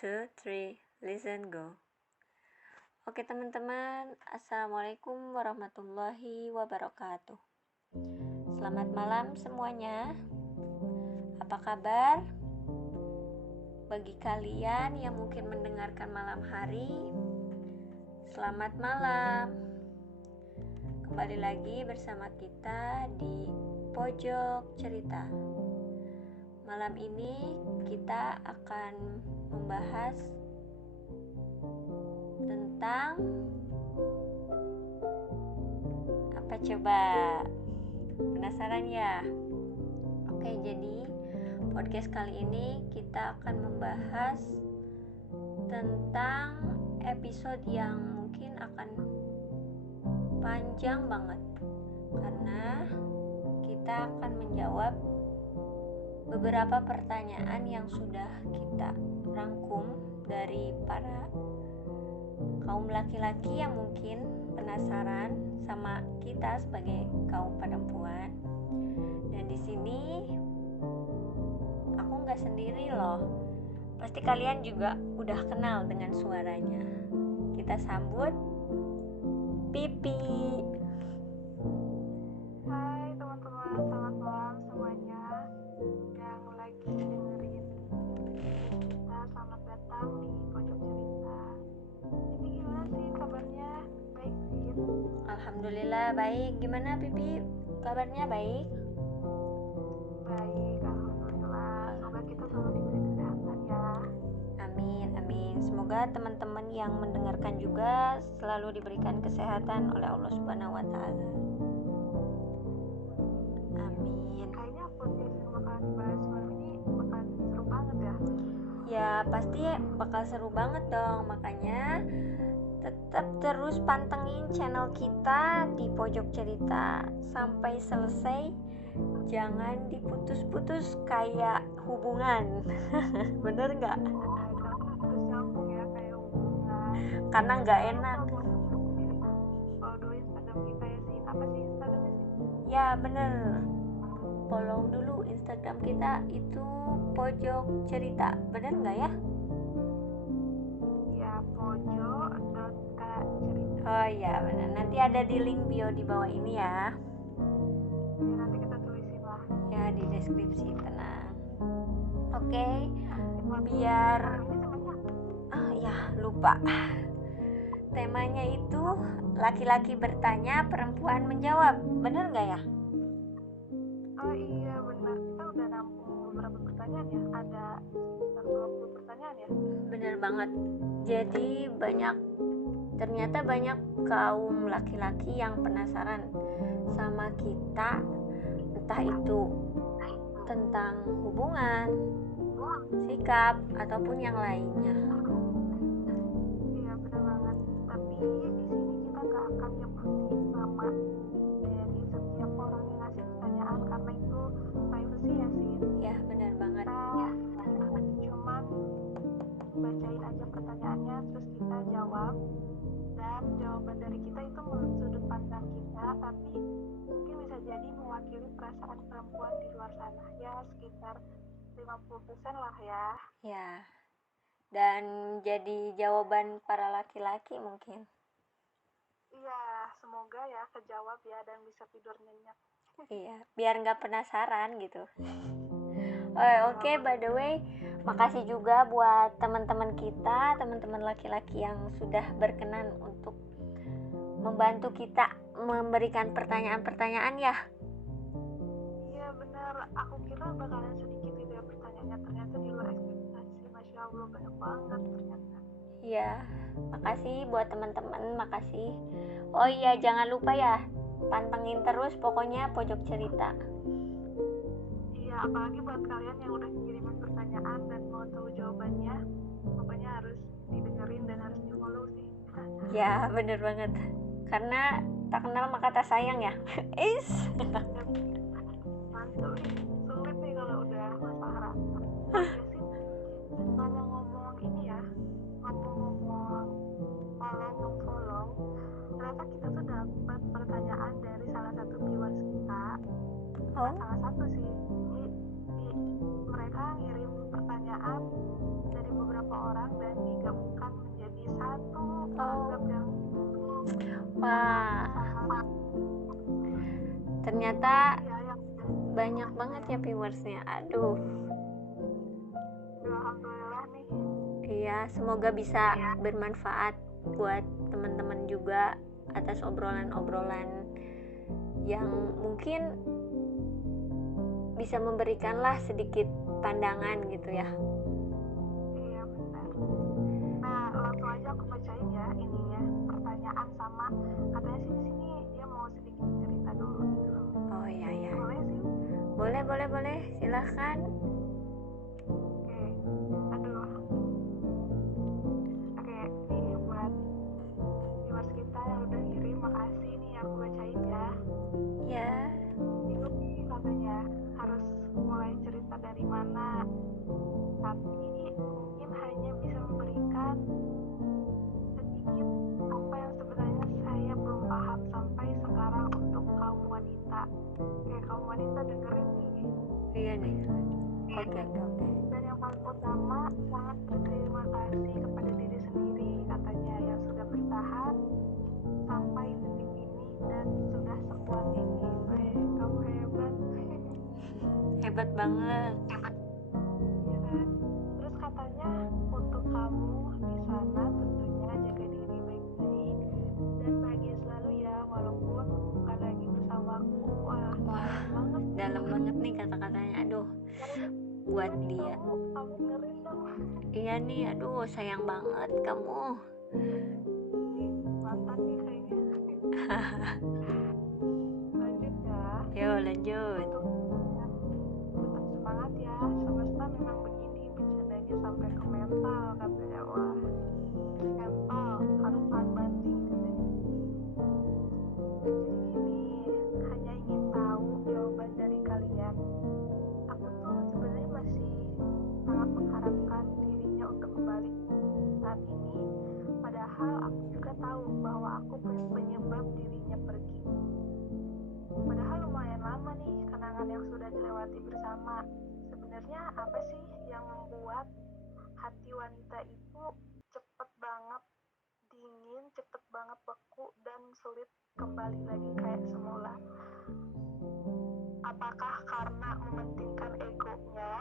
2, 3, listen, go. Oke teman-teman, Assalamualaikum warahmatullahi wabarakatuh. Selamat malam semuanya. Apa kabar? Bagi kalian yang mungkin mendengarkan malam hari, selamat malam. Kembali lagi bersama kita di Pojok Cerita. Malam ini kita akan membahas tentang apa coba? Penasaran ya? Oke, jadi podcast kali ini kita akan membahas tentang episode yang mungkin akan panjang banget, karena kita akan menjawab beberapa pertanyaan yang sudah kita rangkum dari para kaum laki-laki yang mungkin penasaran sama kita sebagai kaum perempuan. Dan di sini aku nggak sendiri loh. Pasti kalian juga udah kenal dengan suaranya. Kita sambut Pipi. Hai teman-teman, selamat malam semuanya yang lagi dengerin kita. Selamat datang di Pojok Cerita. Ini gimana sih kabarnya? Baik sih? Alhamdulillah baik. Gimana Pipi? Kabarnya baik? Baik, alhamdulillah. Semoga kita selalu diberi kesehatan ya. Amin, amin. Semoga teman-teman yang mendengarkan juga selalu diberikan kesehatan oleh Allah Subhanahu wa Ta'ala. Amin. Kayaknya podcast yang bakalan dibahas malam ini bakalan seru banget ya. Ya, pasti bakal seru banget dong. Makanya tetap terus pantengin channel kita di Pojok Cerita sampai selesai. Jangan diputus-putus kayak hubungan. Bener nggak? Harus nyambung ya kayak hubungan. Karena nggak enak. Follow Instagram kita ya sih. Apa sih Instagramnya sih? Ya bener. Follow dulu Instagram kita itu Pojok Cerita. Bener nggak ya? Ya, pojok.cerita. Oh iya bener. Nanti ada di link bio di bawah ini ya. Ya, nanti kita tulisin lah. Ya di deskripsi, tenang. Oke, biar ya lupa. Temanya itu laki-laki bertanya, perempuan menjawab. Bener nggak ya? Oh iya benar, kita udah nampung beberapa pertanyaan ya, ada sekitar 20 pertanyaan ya. Bener banget. Jadi ternyata banyak kaum laki-laki yang penasaran sama kita, entah itu tentang hubungan, sikap, ataupun yang lainnya. Iya benar banget, tapi di sini kita nggak akan nyebutin nama dari setiap orang yang ngasih pertanyaan karena itu privacy ya sih. Ya bener banget. Kita cuman bacain aja pertanyaannya terus kita jawab, dan jawaban dari kita itu menurut sudut pandang kita, tapi mungkin bisa jadi mewakili perasaan perempuan di luar sana ya, sekitar 50% lah ya. Ya. Dan jadi jawaban para laki-laki mungkin. Iya, semoga ya kejawab ya dan bisa tidur nyenyak. Iya, biar nggak penasaran gitu. Oke, by the way, makasih juga buat teman-teman kita, teman-teman laki-laki yang sudah berkenan untuk membantu kita memberikan pertanyaan-pertanyaan ya. Iya benar, aku kira bakalan sedikit gitu ya pertanyaannya, ternyata di luar ekspektasi. Masya Allah, banyak banget ternyata. Iya, makasih buat teman-teman, makasih. Oh iya, jangan lupa ya, pantengin terus pokoknya Pojok Cerita. Iya, apalagi buat kalian yang udah kirimin pertanyaan dan mau tahu jawabannya, pokoknya harus didengerin dan harus di follow sih. Ya, bener banget. Karena tak kenal maka tak sayang ya. Mantul nih, sulit nih kalau udah masalah rasa. Ya sih, ngomong-ngomong ini ya, ngomong-ngomong follow, ternyata kita tuh dapat pertanyaan dari salah satu viewers kita. Oh, Salah satu sih, mereka ngirim pertanyaan dari beberapa beberapa orang dan digabungkan menjadi satu program yang Wah, sangat ternyata ya yang banyak banget ya viewersnya. Aduh, alhamdulillah nih. iya, semoga bisa bermanfaat buat teman-teman juga atas obrolan-obrolan yang mungkin bisa memberikanlah sedikit pandangan gitu ya. Iya benar. Nah langsung aja aku bacain ya ininya pertanyaan sama katanya sih di sini dia mau sedikit cerita dulu gitu loh. Oh iya ya. Boleh sih? Boleh, silahkan. Oke. Aduh. Oke, ini buat viewers kita yang udah ngirim, makasih nih aku bacain ya. Ya. Bingung nih katanya harus mulai cerita dari mana. Tapi mungkin hanya bisa memberikan sedikit apa yang sebenarnya saya belum paham sampai sekarang untuk kaum wanita. Kayak kaum wanita dengerin nih. Iya nih. Oke. Dan yang paling utama sangat berterima kasih kepada diri sendiri katanya yang sudah bertahan sampai detik ini dan sudah sekuat ini. Weh, kamu hebat. Hebat banget. Iya kan? Terus katanya untuk kamu di sana tentunya jaga diri baik-baik dan bahagia selalu ya walaupun bukan lagi bersamaku. Wah, banget. Dalam banget nih kata-katanya. Aduh, buat dia. Kamu ngeri dong. Iya nih, aduh sayang banget kamu. Mantan nih kayaknya. Lanjut ya. Yo, lanjut. Tetap semangat ya, semesta memang begini bercandanya sampai ke mental katanya. Wah, mental harus tahan banting katanya. Jadi gini, hanya ingin tahu jawaban dari kalian. Aku tuh sebenarnya masih sangat mengharapkan dirinya untuk kembali saat ini, padahal aku juga tahu bahwa aku penyebab dirinya pergi. Padahal lumayan lama nih kenangan yang sudah dilewati bersama. Sebenarnya apa sih yang membuat hati wanita itu cepet banget dingin, cepet banget beku dan sulit kembali lagi kayak semula? Apakah karena mementingkan egonya?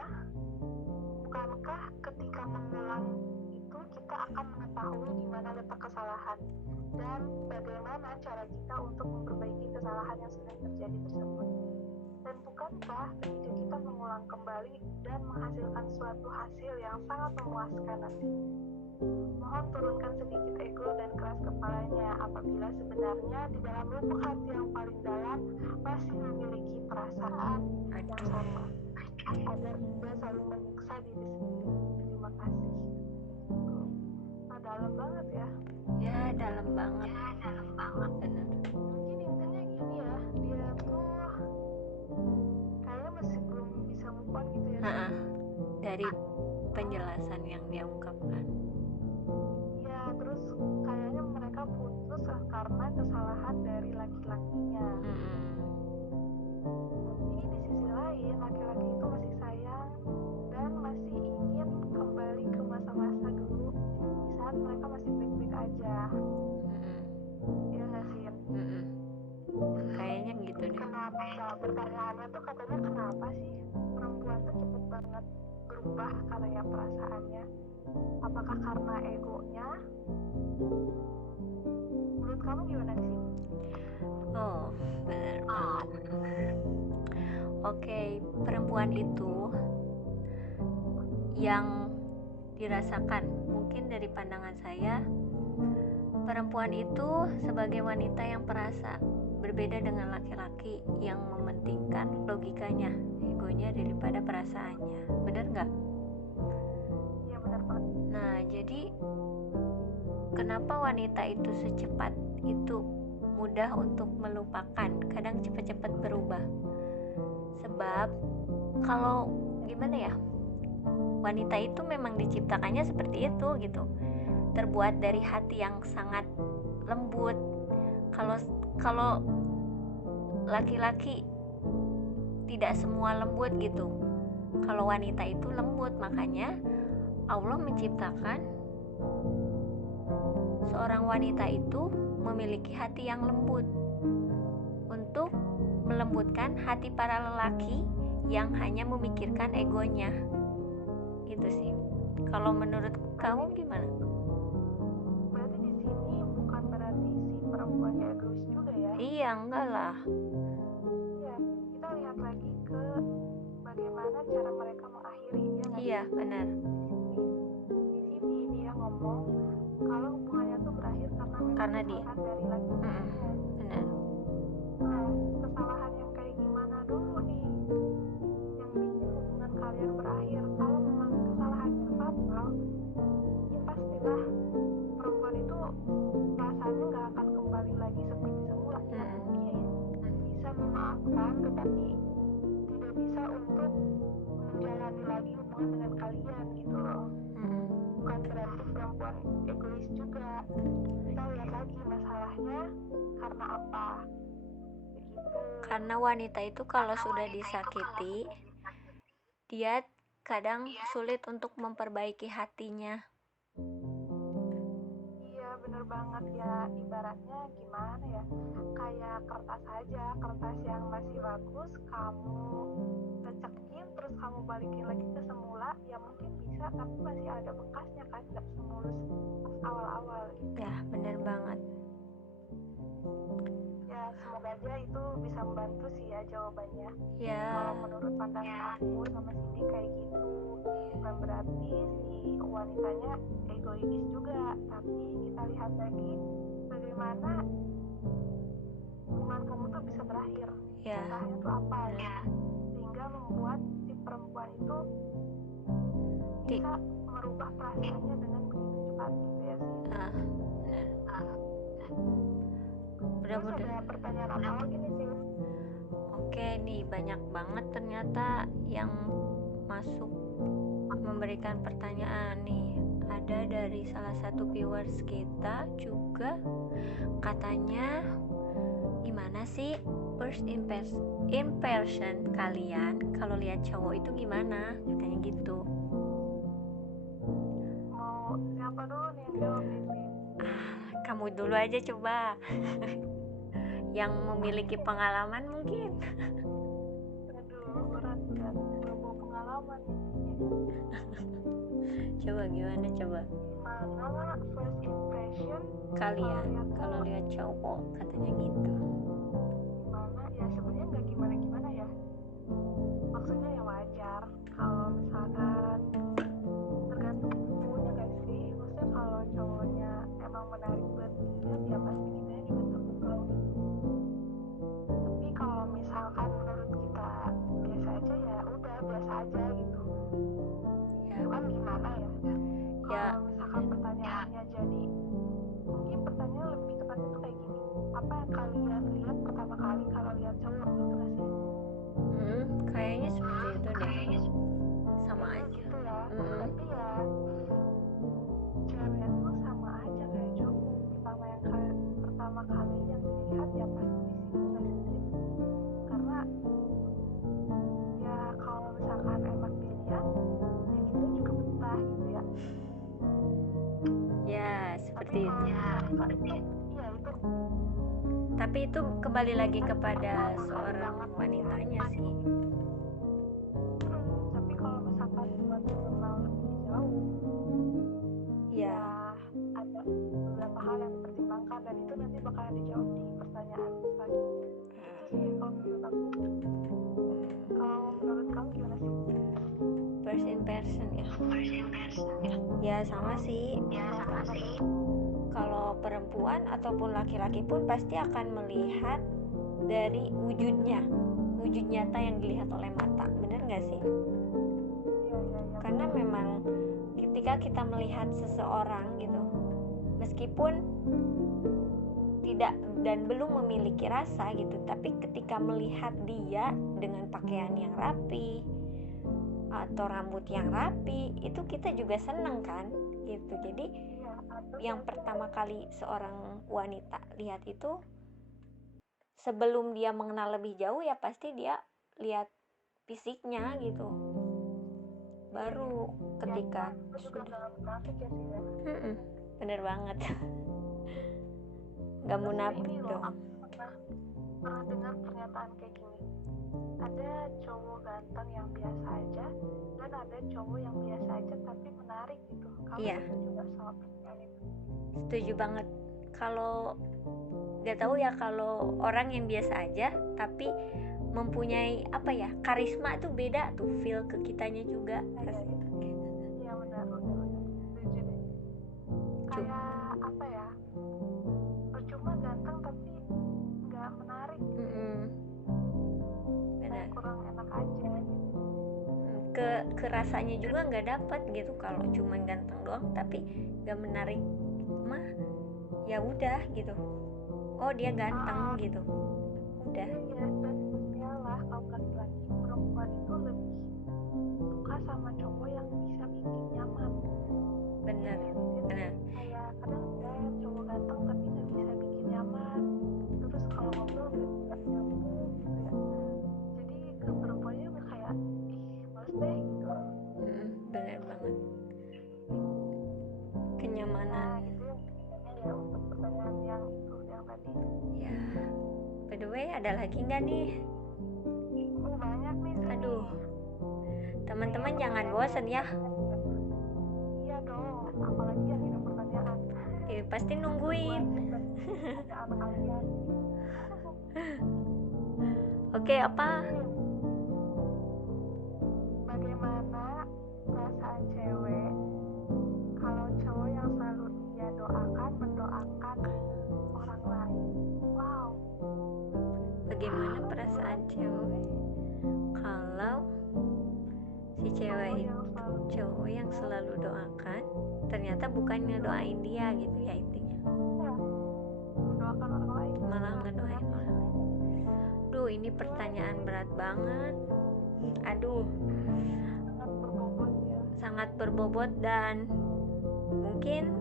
Bukankah ketika mengulang itu kita akan mengetahui di mana letak kesalahan dan bagaimana cara kita untuk memperbaiki kesalahan yang sudah terjadi tersebut? Dan bukankah ketika kita mengulang kembali dan menghasilkan suatu hasil yang sangat memuaskan nanti? Mohon turunkan sedikit ego dan keras kepalanya apabila sebenarnya di dalam lubuk hati yang paling dalam masih memiliki perasaan yang sama agar tidak saling menyiksa diri sendiri. Terima kasih. Nah, dalam banget ya. Ya, dalam banget. Bener. Mungkin intinya gini ya, dia tuh kayaknya masih belum bisa move on gitu ya. Dari penjelasan yang dia ungkapkan. Ya, terus kayaknya mereka putus karena kesalahan dari laki-lakinya. Tapi di sisi lain, laki-laki itu masih sayang dan masih ingin kembali ke masa-masa dulu di saat mereka masih baik-baik aja. Iya nggak sih? Kayaknya gitu deh. Kenapa? Pertanyaannya tuh katanya kenapa sih perempuan tuh cepet banget berubah katanya perasaannya? Apakah karena egonya? Menurut kamu gimana sih? Oh, benar banget. Oke, perempuan itu yang dirasakan mungkin dari pandangan saya, perempuan itu sebagai wanita yang perasa, berbeda dengan laki-laki yang mementingkan logikanya, egonya daripada perasaannya. Benar nggak? Iya benar Pak. Nah, jadi kenapa wanita itu secepat itu mudah untuk melupakan, kadang cepat-cepat berubah? Sebab kalau gimana ya, wanita itu memang diciptakannya seperti itu gitu, terbuat dari hati yang sangat lembut. Kalau laki-laki tidak semua lembut gitu, kalau wanita itu lembut, makanya Allah menciptakan seorang wanita itu memiliki hati yang lembut untuk melembutkan hati para lelaki yang hanya memikirkan egonya. Gitu sih. Kalau menurut kamu gimana? Berarti di sini bukan berarti si perempuannya egois juga ya? Iya, enggak lah. Iya, kita lihat lagi ke bagaimana cara mereka mengakhiri, ya nggak Iya, sih? benar. Di sini dia ngomong kalau hubungannya tuh berakhir karena Karena memang dia. kesalahan dari laki-lakinya. Benar. Nah, kesalahan yang kayak gimana dulu nih yang bikin hubungan kalian berakhir? Kalau memang kesalahannya fatal, ya pastilah perempuan itu perasaannya nggak akan kembali lagi seperti semula. Ya mungkin bisa memaafkan, tetapi tidak bisa untuk menjalani lagi hubungan dengan kalian gitu loh. Bukan berarti perempuan egois juga. Kita lihat lagi masalahnya karena apa. Begitu. Karena wanita itu kalau sudah disakiti, dia kadang sulit untuk memperbaiki hatinya. Iya bener banget ya, ibaratnya gimana ya, kayak kertas aja, kertas yang masih bagus kamu lecekin terus kamu balikin lagi ke semula, ya mungkin bisa tapi masih ada bekasnya kan, nggak semulus pas awal-awal gitu. Ya, benar banget. Ya semoga aja itu bisa membantu sih ya jawabannya. Ya. Kalau menurut pandangan aku sama Cindy kayak gitu, bukan berarti si wanitanya egois juga, tapi kita lihat lagi bagaimana hubungan kamu tuh bisa berakhir. Ya. Masalahnya tuh apa ya? Sehingga membuat si perempuan itu bisa merubah perasaannya dengan begitu cepat gitu ya sih. Benar. Terus ada pertanyaan apa lagi nih sih? Oke nih, banyak banget ternyata yang masuk memberikan pertanyaan nih. Ada dari salah satu viewers kita juga, katanya gimana sih first impression kalian kalau lihat cowok itu gimana, katanya gitu. Mau siapa dulu nih yang jawab nih sih? Kamu dulu aja coba. Yang memiliki pengalaman mungkin. Aduh, berat belum bawa pengalaman nih. Coba gimana coba? Gimana first impression Kalian kalau lihat cowok, katanya gitu. Gimana ya, sebenarnya nggak gimana-gimana ya, maksudnya ya wajar kalau misalkan tergantung cowoknya nggak sih, maksudnya kalau cowoknya emang menarik buat dilihat ya pasti kita juga terpukau gitu. Tapi kalau misalkan menurut kita biasa aja ya udah biasa aja gitu. Itu kan gimana ya? Kalau misalkan pertanyaannya jadi, mungkin pertanyaan lebih tepatnya tuh kayak gini, apa yang kalian lihat pertama kali kalau lihat cowok gitu nggak sih? Kayaknya seperti itu deh. Sama aja gitu ya. Tapi ya cewek tuh sama aja kayak cowok, pertama kali yang dilihat ya pasti fisiknya nggak sih? Karena ya kalau misalkan emang dilihat ya kita juga betah gitu ya. Ya seperti itu. Iya itu. Tapi itu kembali lagi kepada seorang wanitanya sih. Tapi kalau misalkan buat mengenal lebih jauh, ya ada beberapa hal yang dipertimbangkan dan itu nanti bakalan dijawab di pertanyaan selanjutnya. Itu sih kalau menurut aku. Kalau menurut kamu gimana sih? First impression ya. Ya sama sih. Kalau perempuan ataupun laki-laki pun pasti akan melihat dari wujudnya, wujud nyata yang dilihat oleh mata, bener nggak sih? Karena memang ketika kita melihat seseorang gitu, meskipun tidak dan belum memiliki rasa gitu, tapi ketika melihat dia dengan pakaian yang rapi atau rambut yang rapi, itu kita juga seneng kan gitu. Jadi yang pertama kali seorang wanita lihat itu, sebelum dia mengenal lebih jauh ya pasti dia lihat fisiknya gitu. baru ketika itu juga sudah nggak munafik ya sih ya. bener banget. Nggak Terus munafik ini loh, dong. aku pernah dengar pernyataan kayak gini, ada cowok ganteng yang biasa aja dan ada cowok yang biasa aja tapi menarik gitu. Kamu Iya. setuju nggak sama pernyataan itu? Setuju banget. Kalau nggak tahu ya, kalau orang yang biasa aja tapi mempunyai apa ya, karisma tuh beda tuh, feel ke kitanya juga. Iya benar, setuju deh. Kayak apa ya, percuma ganteng tapi nggak menarik, benar. kurang enak aja gitu. Ke rasanya juga nggak dapat gitu kalau cuma ganteng doang tapi nggak menarik mah, ya udah gitu, oh dia ganteng gitu, udah. Iya, dan iyalah kalau laki-laki, perempuan itu lebih suka sama cowok yang bisa bikin nyaman. Bener. Kayak kadang ada cowok ganteng tapi nggak bisa bikin nyaman, terus kalau ngobrol nggak nyambung gitu ya, jadi ke perempuannya udah kayak males deh gitu. Bener banget, kenyamanan. Nah itu ya untuk pertanyaan yang itu yang tadi ya. By the way, ada lagi nggak nih? Banyak nih sih. Aduh, teman-teman jangan bosan ya. Iya dong, apalagi yang ada pertanyaan. Pasti nungguin. Pertanyaan kalian. Oke, apa? Bagaimana perasaan cewek kalau cowok yang selalu dia doakan mendoakan orang lain? Wow. Bagaimana perasaan cewek kalau si cewek itu cowok yang selalu doakan ternyata bukan ngedoain dia gitu ya, intinya mendoakan orang lain, malah ngedoain orang lain. Duh, ini pertanyaan berat banget. Aduh, sangat berbobot dan mungkin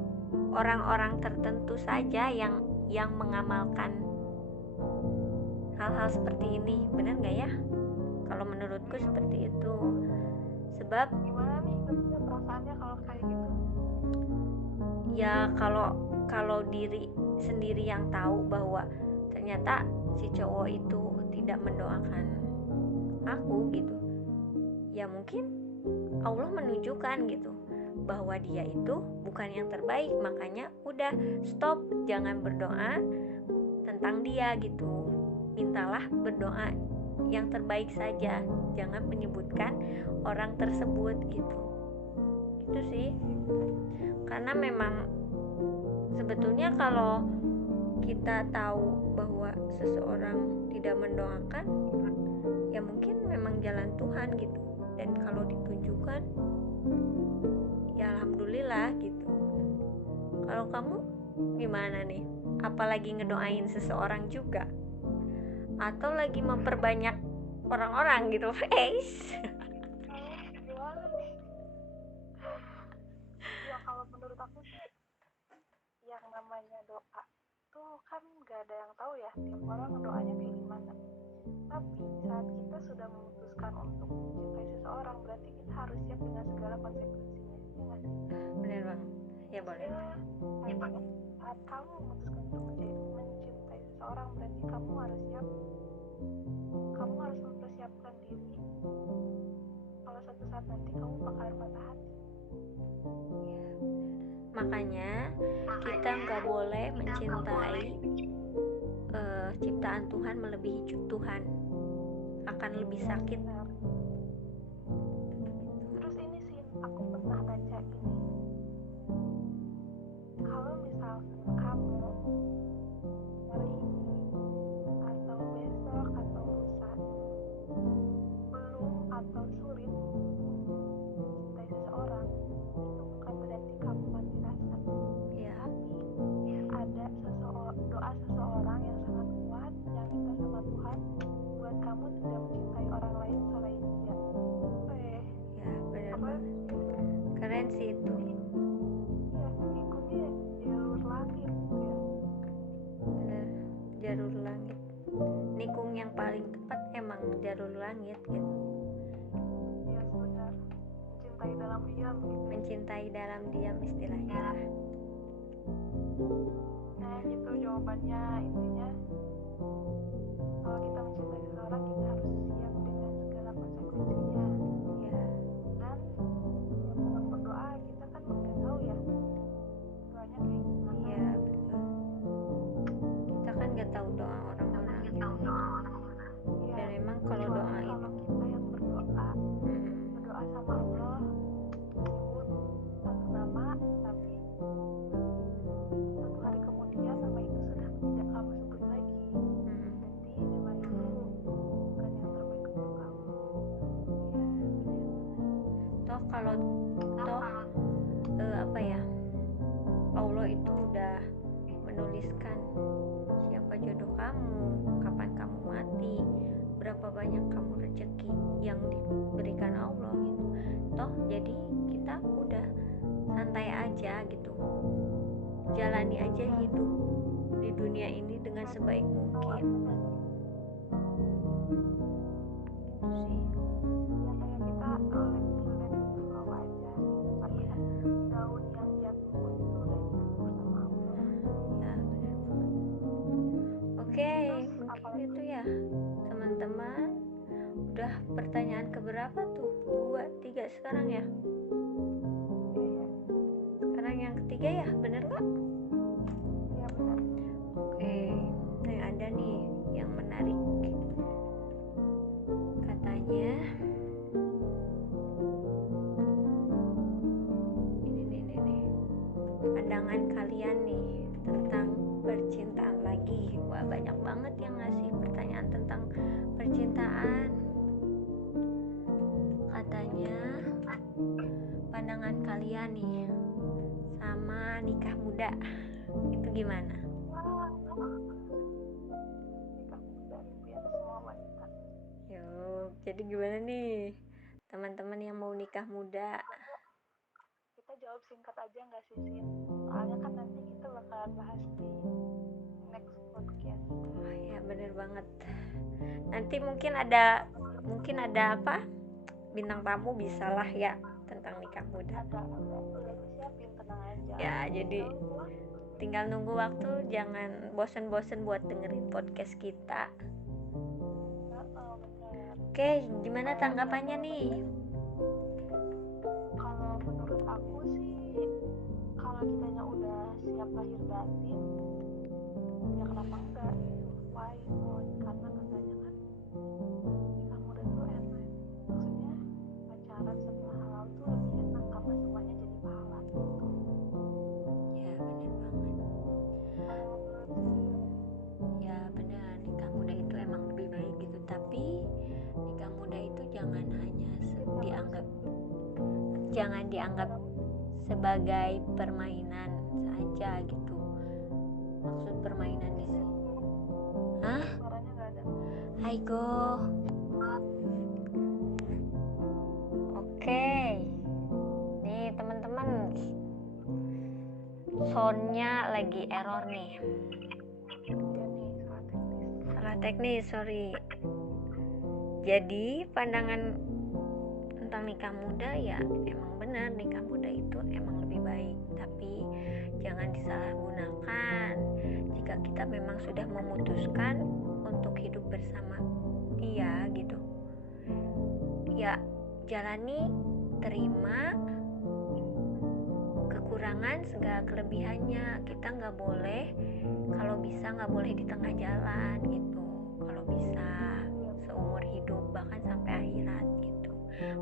orang-orang tertentu saja yang mengamalkan hal-hal seperti ini. Benar nggak ya? Kalau menurutku seperti itu. Sebab gimana nih perasaannya kalau kayak gitu? Ya kalau diri sendiri yang tahu bahwa ternyata si cowok itu tidak mendoakan aku gitu, ya mungkin Allah menunjukkan gitu bahwa dia itu bukan yang terbaik, makanya udah stop, jangan berdoa tentang dia gitu, mintalah berdoa yang terbaik saja, jangan menyebutkan orang tersebut gitu sih. Karena memang sebetulnya kalau kita tahu bahwa seseorang tidak mendoakan, ya mungkin memang jalan Tuhan gitu, dan kalau ditunjukkan ya alhamdulillah gitu. Kalau kamu gimana nih? Apalagi ngedoain seseorang juga atau lagi memperbanyak orang-orang gitu? Ya kalau menurut aku sih yang namanya doa tuh kan gak ada yang tahu ya tiap orang doanya kayak gimana. Tapi saat kita sudah memutuskan untuk mencintai seseorang, berarti kita harus siap dengan segala konsekuensinya. Ya nggak sih? Benar banget. Ya boleh. Saat kamu memutuskan untuk mencintai seseorang, berarti kamu harus siap. Kamu harus mempersiapkan diri kalau suatu saat nanti kamu bakalan patah hati. Makanya kita nggak boleh mencintai ciptaan Tuhan melebihi Tuhan, akan lebih sakit. Terus ini sih aku pernah baca ini, kalau misalkan kamu hari ini atau besok atau lusa belum atau sulit mencintai seseorang, itu bukan berarti kamu mati rasa. Tapi ada doa seseorang yang sangat kuat yang minta sama Tuhan buat kamu tidak mencintai orang lain selain dia. Ya benar. Keren sih itu. Ya, ikutnya jalur langit gitu ya. Benar, jalur langit. Nikung yang paling tepat emang jalur langit gitu. Ya benar. Mencintai mencintai dalam diam gitu. Mencintai dalam diam istilahnya lah. Nah gitu jawabannya, intinya kalau kita mencintai seseorang kita harus siap dengan segala konsekuensinya. Ya, Dan dalam berdoa kita kan nggak tahu ya doanya kayak gimana. iya betul. Kita kan nggak tahu doa orang-orang gitu. Iya, Dan memang kalau kecuali doa kalau itu, kita yang berdoa mm, sama Allah menyebut satu nama, tapi satu hari kemudian nama itu sudah tidak kamu sebut lagi. Jadi nama itu bukan yang terbaik untuk kamu. toh kalau apa ya, Allah itu udah menuliskan siapa jodoh kamu, kapan kamu mati, berapa banyak kamu rezeki yang diberikan Allah gitu. Toh jadi kita udah santai aja gitu, jalani aja hidup di dunia ini dengan sebaik mungkin gitu sih. Ya kayak kita let it flow aja. Tapi kan daun yang jatuh itu udah jatuh sama Allah. Ya benar banget. Oke, Terus mungkin apalagi itu ya teman-teman. Udah pertanyaan keberapa tuh? 2, 3 sekarang ya? Sekarang yang ketiga ya, bener nggak? ya benar. Oke, nah ada nih yang menarik. Katanya ini pandangan kalian nih tentang percintaan lagi. Wah, banyak banget yang ngasih pertanyaan tentang percintaan. Katanya pandangan kalian nih sama nikah muda itu gimana? Nikah muda impian semua wanita. Yuk, jadi gimana nih teman-teman yang mau nikah muda? Kita jawab singkat aja nggak sih, Sin? Soalnya kan nanti kita bakalan bahas di next podcast. Oh ya bener banget. Nanti mungkin ada apa? Bintang tamu bisalah ya tentang nikah muda. Ada udah disiapin, tenang aja. Ya, jadi tinggal nunggu waktu, jangan bosen-bosen buat dengerin podcast kita. Bener. Oke, gimana tanggapannya nih? Kalau menurut aku sih, kalau kitanya udah siap lahir batin, ya kenapa enggak gitu? Why not? Karena katanya kan nikah muda tuh enak. Maksudnya pacaran setelah halal tuh lebih enak karena semuanya jadi pahala gitu. Ya bener banget. Kalau menurut sih, Ya benar, nikah muda itu emang lebih baik gitu. Tapi nikah muda itu jangan dianggap sebagai permainan saja gitu. Maksud permainan di sini. Hah? suaranya nggak ada. Aigo. Oke. Nih teman-teman, soundnya lagi error nih. Ya nih, Salah teknis, sorry. Jadi pandangan tentang nikah muda ya emang benar, nikah muda itu emang lebih baik, tapi jangan disalahgunakan. Jika kita memang sudah memutuskan untuk hidup bersama dia gitu, ya jalani, terima kekurangan segala kelebihannya. Kita nggak boleh, kalau bisa nggak boleh di tengah jalan gitu, kalau bisa seumur hidup bahkan sampai akhirat gitu.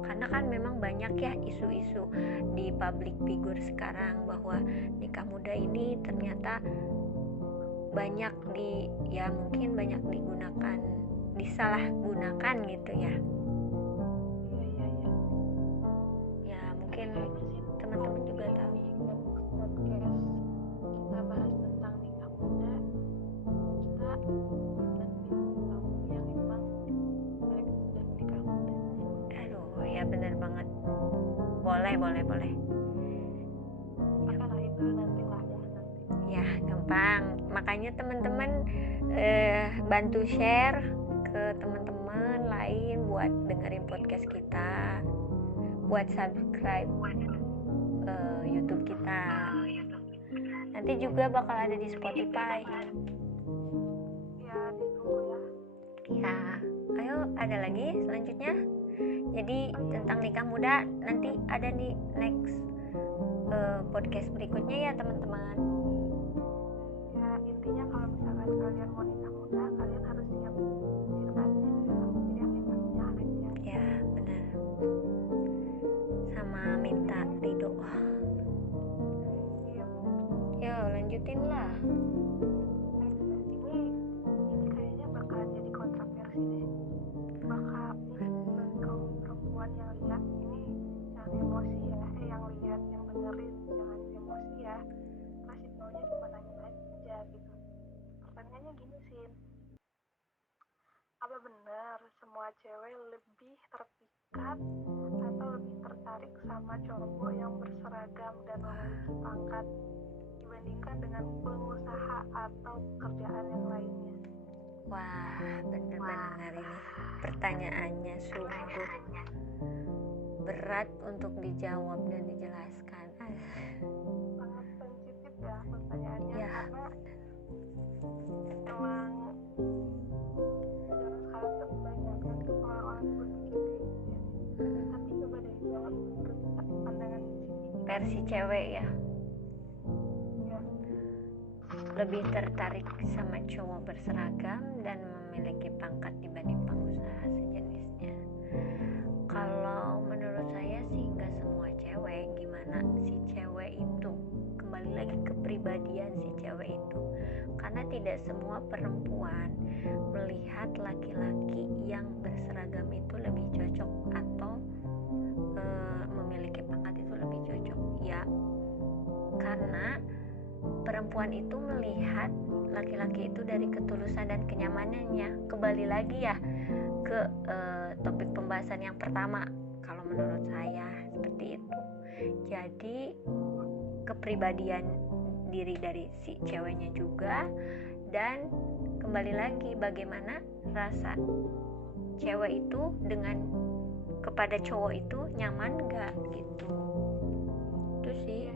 Karena kan memang banyak ya isu-isu di public figure sekarang bahwa nikah muda ini ternyata banyak mungkin banyak digunakan, disalahgunakan gitu ya. iya. Ya mungkin Kayaknya sih teman-teman juga tahu. di podcast kita bahas tentang nikah muda, kita undang bintang tamu yang emang mereka sudah menikah muda. Aduh, ya benar banget. Boleh. Apalah itu nantilah ya nanti. Ya, gampang. Makanya teman-teman bantu share ke teman-teman lain buat dengerin podcast kita. buat subscribe YouTube kita. Nanti juga bakal ada di Spotify. Ya, ditunggu ya. Ya, ayo ada lagi selanjutnya. Jadi tentang nikah muda nanti ada di next podcast berikutnya ya teman-teman. Ya, intinya kalau misalkan kalian mau nikah muda, kalian harus siap dihormati yang enaknya aja. Ya, benar. Sama minta ridho. Iya. Yo, lanjutin lah. Ini kayaknya bakalan jadi kontroversi deh. Bakal bagi kaum perempuan yang lihat ini jangan emosi ya. Yang lihat, yang dengerin jangan emosi ya. Kasih taunya cuma nanya aja gitu. Pertanyaannya gini sih, apa benar semua cewek lebih terpikat atau lebih tertarik sama cowok yang berseragam dan memiliki pangkat dibandingkan dengan pengusaha atau pekerjaan yang lainnya? Wah, benar-benar ini pertanyaannya sungguh berat untuk dijawab dan dijelaskan. Sangat sensitif ya pertanyaannya, Ya. karena emang sekarang tuh banyak kan orang-orang berpikir kayak gitu ya. Tapi coba deh jawab menurut pandangan Siti. Versi cewek ya, Ya, lebih tertarik sama cowok berseragam dan memiliki pangkat dibanding pengusaha sejenisnya. Kalau menurut saya sih nggak semua cewek. Gimana si cewek itu, kembali lagi ke pribadian si cewek itu, karena tidak semua perempuan melihat laki-laki yang berseragam itu lebih cocok atau memiliki pangkat itu lebih cocok ya, karena perempuan itu melihat laki-laki itu dari ketulusan dan kenyamanannya. Kembali lagi ya ke topik pembahasan yang pertama, kalau menurut saya seperti itu. Jadi kepribadian diri dari si ceweknya juga, dan kembali lagi bagaimana rasa cewek itu dengan kepada cowok itu nyaman gak gitu. Itu sih.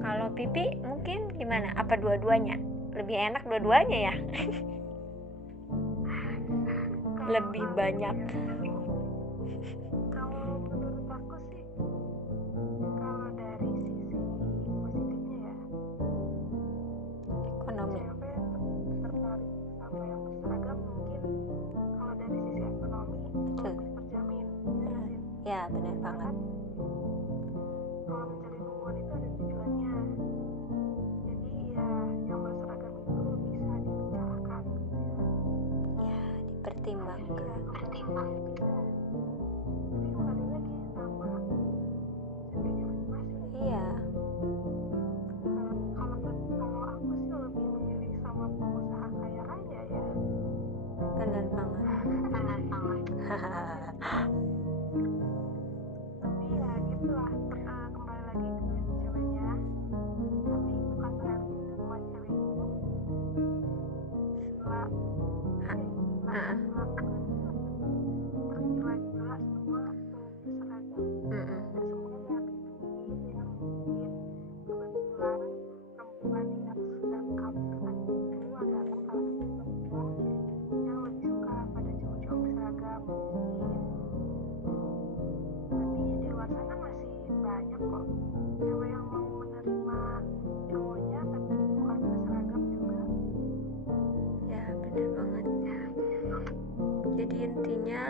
Kalau Pipi mungkin gimana? Apa dua-duanya? Lebih enak dua-duanya ya? Lebih banyak. kalau menurut aku sih, kalau dari sisi positifnya ya, Ekonomi. cewek tertarik sama yang berseragam mungkin kalau dari sisi ekonomi itu lebih terjamin. Ya, benar banget. Kalau mencari hubungan itu ada tujuannya, jadi ya yang berseragam itu bisa dibicarakan gitu ya. Ya, dipertimbangkan. Iya, kembali lagi sama ceweknya masing-masing. Iya, Kalau aku sih lebih memilih sama pengusaha kaya raya ya. benar banget. Tapi ya gitulah, kembali lagi ke ceweknya. Tapi bukan berarti semua cewek itu gila, tergila-gila semua berseragam. Semuanya mungkin yang mungkin kebetulan perempuan yang sedang kamu dekati itu adalah salah satu perempuan yang lebih suka pada cowok-cowok berseragam mungkin. Tapi di luar sana masih banyak kok cewek yang mau menerima cowoknya tapi bukan berseragam juga. Ya, benar banget. Jadi intinya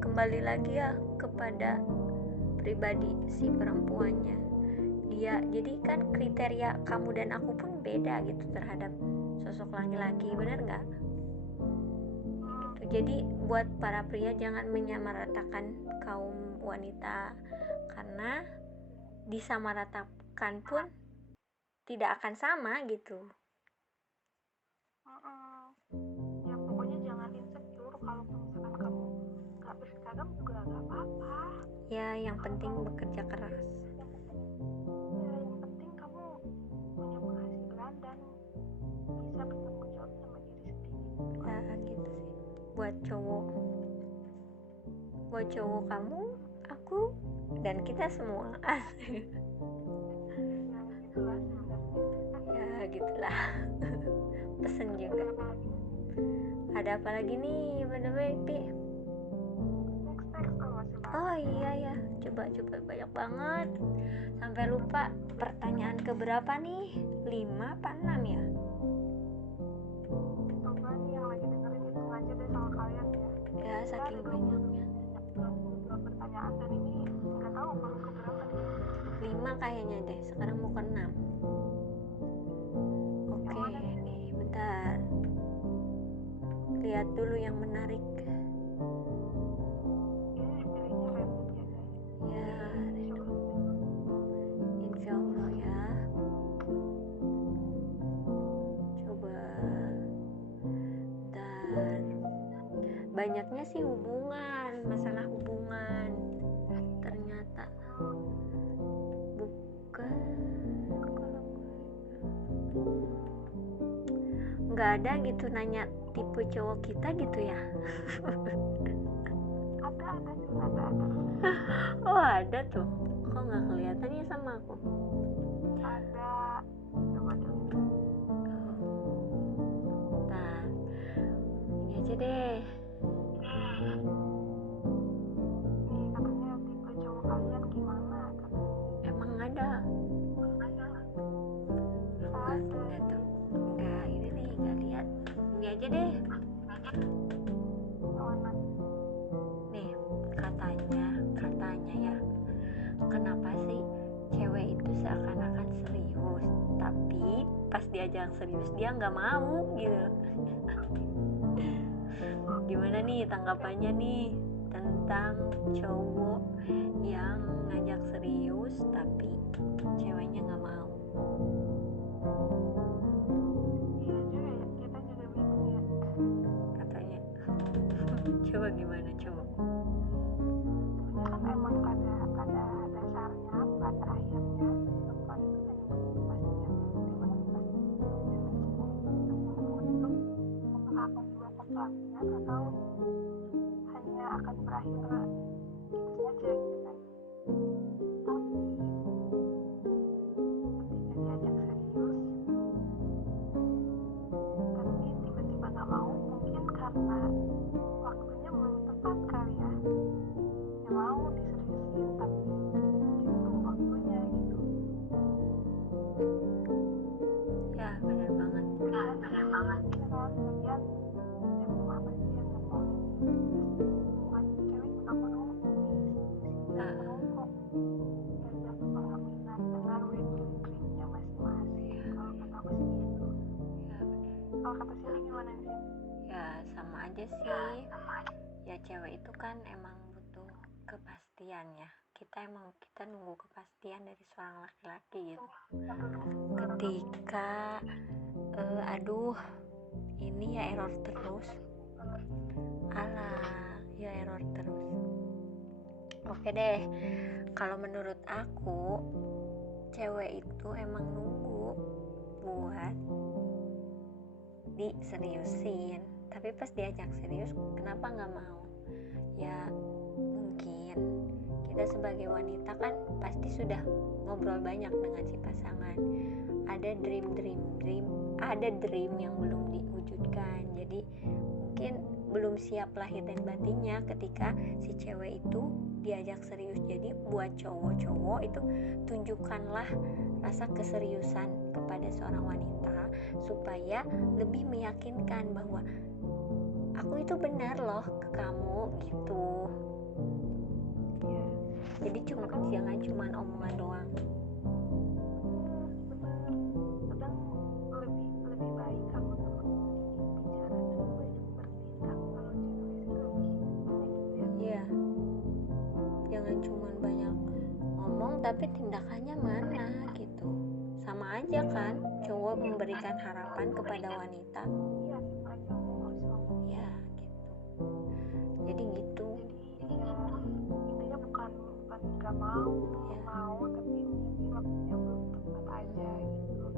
kembali lagi ya kepada pribadi si perempuannya. Dia, jadi kan kriteria kamu dan aku pun beda gitu terhadap sosok laki-laki, benar nggak? Gitu. Jadi buat para pria jangan menyamaratakan kaum wanita, karena disamaratakan pun tidak akan sama gitu. Ya pokoknya jangan insecure kalau misalkan kamu gak berseragam juga gak apa-apa. Ya, yang penting bekerja keras. Ya, yang penting kamu punya penghasilan dan bisa bertanggung jawab sama diri sendiri. Ya gitu sih. Buat cowok kamu apa aku dan kita semua. Ya gitulah. Pesen juga. Ada apa lagi nih, by the way, Pi? Oh iya ya, coba banyak banget. Sampai lupa pertanyaan keberapa nih? 5 apa 6 ya? Coba nih yang lagi dengerin hitung aja deh sama kalian ya. Ya saking banyaknya. 22 pertanyaan dan ini nggak tahu baru keberapa nih. 5 kayaknya deh, sekarang mau ke 6. Oke, nih bentar. Lihat dulu yang menarik. Ini pilihnya random ya. Ya, insya Allah ya. Coba. Bentar. Banyaknya sih hubungan, masalah hubungan. Ternyata bukan. Nggak ada gitu nanya tipe cowok kita gitu ya. Ada. Oh ada tuh, kok nggak kelihatan ya sama aku? Ada. Coba dulu. Nah, ini aja deh. Nih katanya tipe cowok kalian gimana? Emang ada? Ada tuh. Nggak ini nih, nggak lihat. Ini aja deh. Nih katanya ya. Kenapa sih cewek itu seakan-akan serius, tapi pas diajak serius dia nggak mau gitu. Gimana nih tanggapannya nih tentang cowok yang ngajak serius tapi ceweknya nggak mau? Iya juga ya, kita juga bingung ya. Katanya. Coba gimana coba? Sebenarnya kan emang pada dasarnya, pada akhirnya perempuan itu hanya butuh kepastian. Dimana kepastian itu apakah akan sebuah kepastian atau hanya akan berakhir gitu saja gitu kan. Tapi ketika diajak serius tapi tiba-tiba nggak mau, mungkin karena waktunya belum tepat kali ya. Ya mau diseriusin tapi mungkin belum waktunya gitu. Ya benar banget. Ya kan, kemudian emang apa sih yang nggak mau hubungan cewek juga mau kok diajak pengalaman dengan dreamnya masing-masing. Kalau kata aku sih gitu. Ya benar. Kalau kata Sili gimana sih? Ya sama aja sih. Ya cewek itu kan emang butuh kepastian ya. Kita nunggu kepastian dari seorang laki-laki gitu. Ketika aduh ini ya error terus. Alah, ya error terus. Oke deh. Kalau menurut aku cewek itu emang nunggu buat diseriusin, tapi pas diajak serius kenapa nggak mau? Ya mungkin kita sebagai wanita kan pasti sudah ngobrol banyak dengan si pasangan, ada dream yang belum diwujudkan, jadi mungkin belum siap lahir dan batinnya ketika si cewek itu diajak serius. Jadi buat cowok-cowok itu tunjukkanlah rasa keseriusan kepada seorang wanita supaya lebih meyakinkan bahwa aku itu benar loh ke kamu gitu. Jadi jangan cuma omongan doang. Kadang lebih baik kamu tuh bicara dan banyak bertindak. Kalau cewek sih lebih banyak gitu ya. Iya, jangan cuma banyak ngomong tapi tindakannya mana gitu. Sama aja kan cowok memberikan harapan kepada wanita. Iya, mereka harus ngomong. Ya gitu. Jadi gitu. Jadi ya intinya bukan nggak mau, Ya. mau tapi mungkin waktunya belum tepat aja gitu.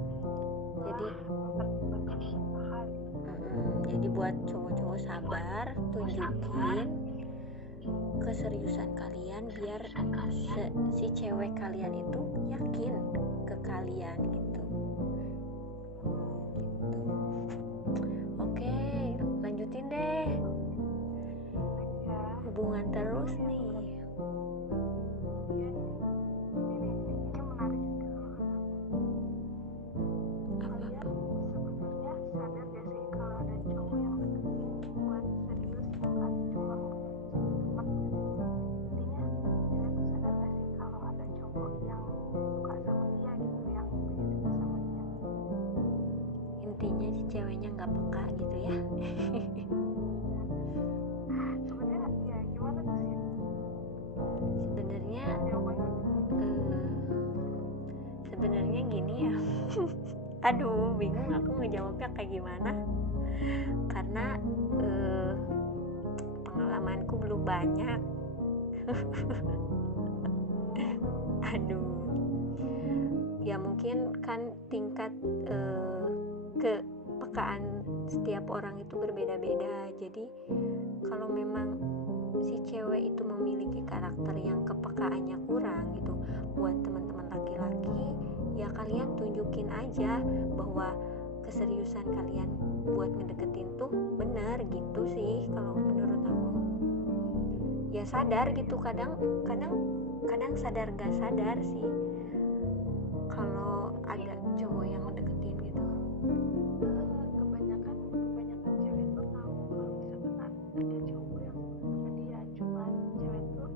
Jadi Mempertimbangkan hal. jadi buat cowok-cowok sabar, tunjukin keseriusan kalian biar si cewek kalian itu yakin ke kalian gitu. Oke, lanjutin deh. Hubungan terus nih. Intinya si ceweknya nggak peka gitu ya. Sebenarnya gini ya. Aduh, bingung aku ngejawabnya kayak gimana, karena pengalamanku belum banyak. Aduh, ya mungkin kan tingkat kepekaan setiap orang itu berbeda-beda. Jadi kalau memang si cewek itu memiliki karakter yang kepekaannya kurang gitu, buat teman-teman laki-laki ya kalian tunjukin aja bahwa keseriusan kalian buat ngedeketin tuh benar gitu sih kalau menurut aku. Ya sadar gitu, kadang sadar gak sadar sih kalau ada cowok yang ngedeketin gitu. Kebanyakan cewek tuh tahu kalau misalkan ada cowok yang sama dia, cuman cewek tuh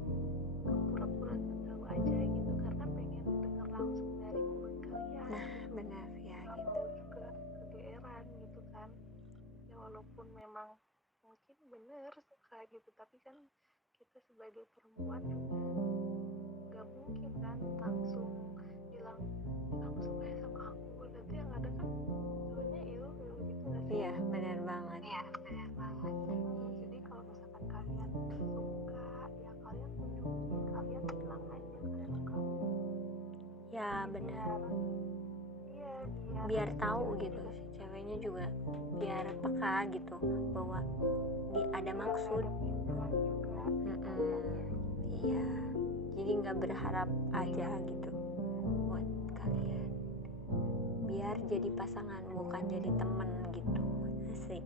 pura-pura tahu aja gitu karena pengen dengar langsung dari mulut kalian. Nah benar ya gitu. Juga kegeeran gitu kan, ya walaupun memang mungkin bener suka gitu, tapi kan kita sebagai perempuan juga gak mungkin kan langsung bilang kamu suka ya sama aku, nanti yang ada kan cowoknya ilfil gitu gak sih? Iya benar banget. Jadi kalau misalkan kalian suka ya kalian tunjukin, kalian bilang aja kalian suka. Ya benar. Iya, biar tahu gitu si ceweknya juga, biar peka gitu bahwa ada maksud. Iya, jadi nggak berharap aja gitu buat kalian, biar jadi pasangan bukan jadi temen gitu. Asik.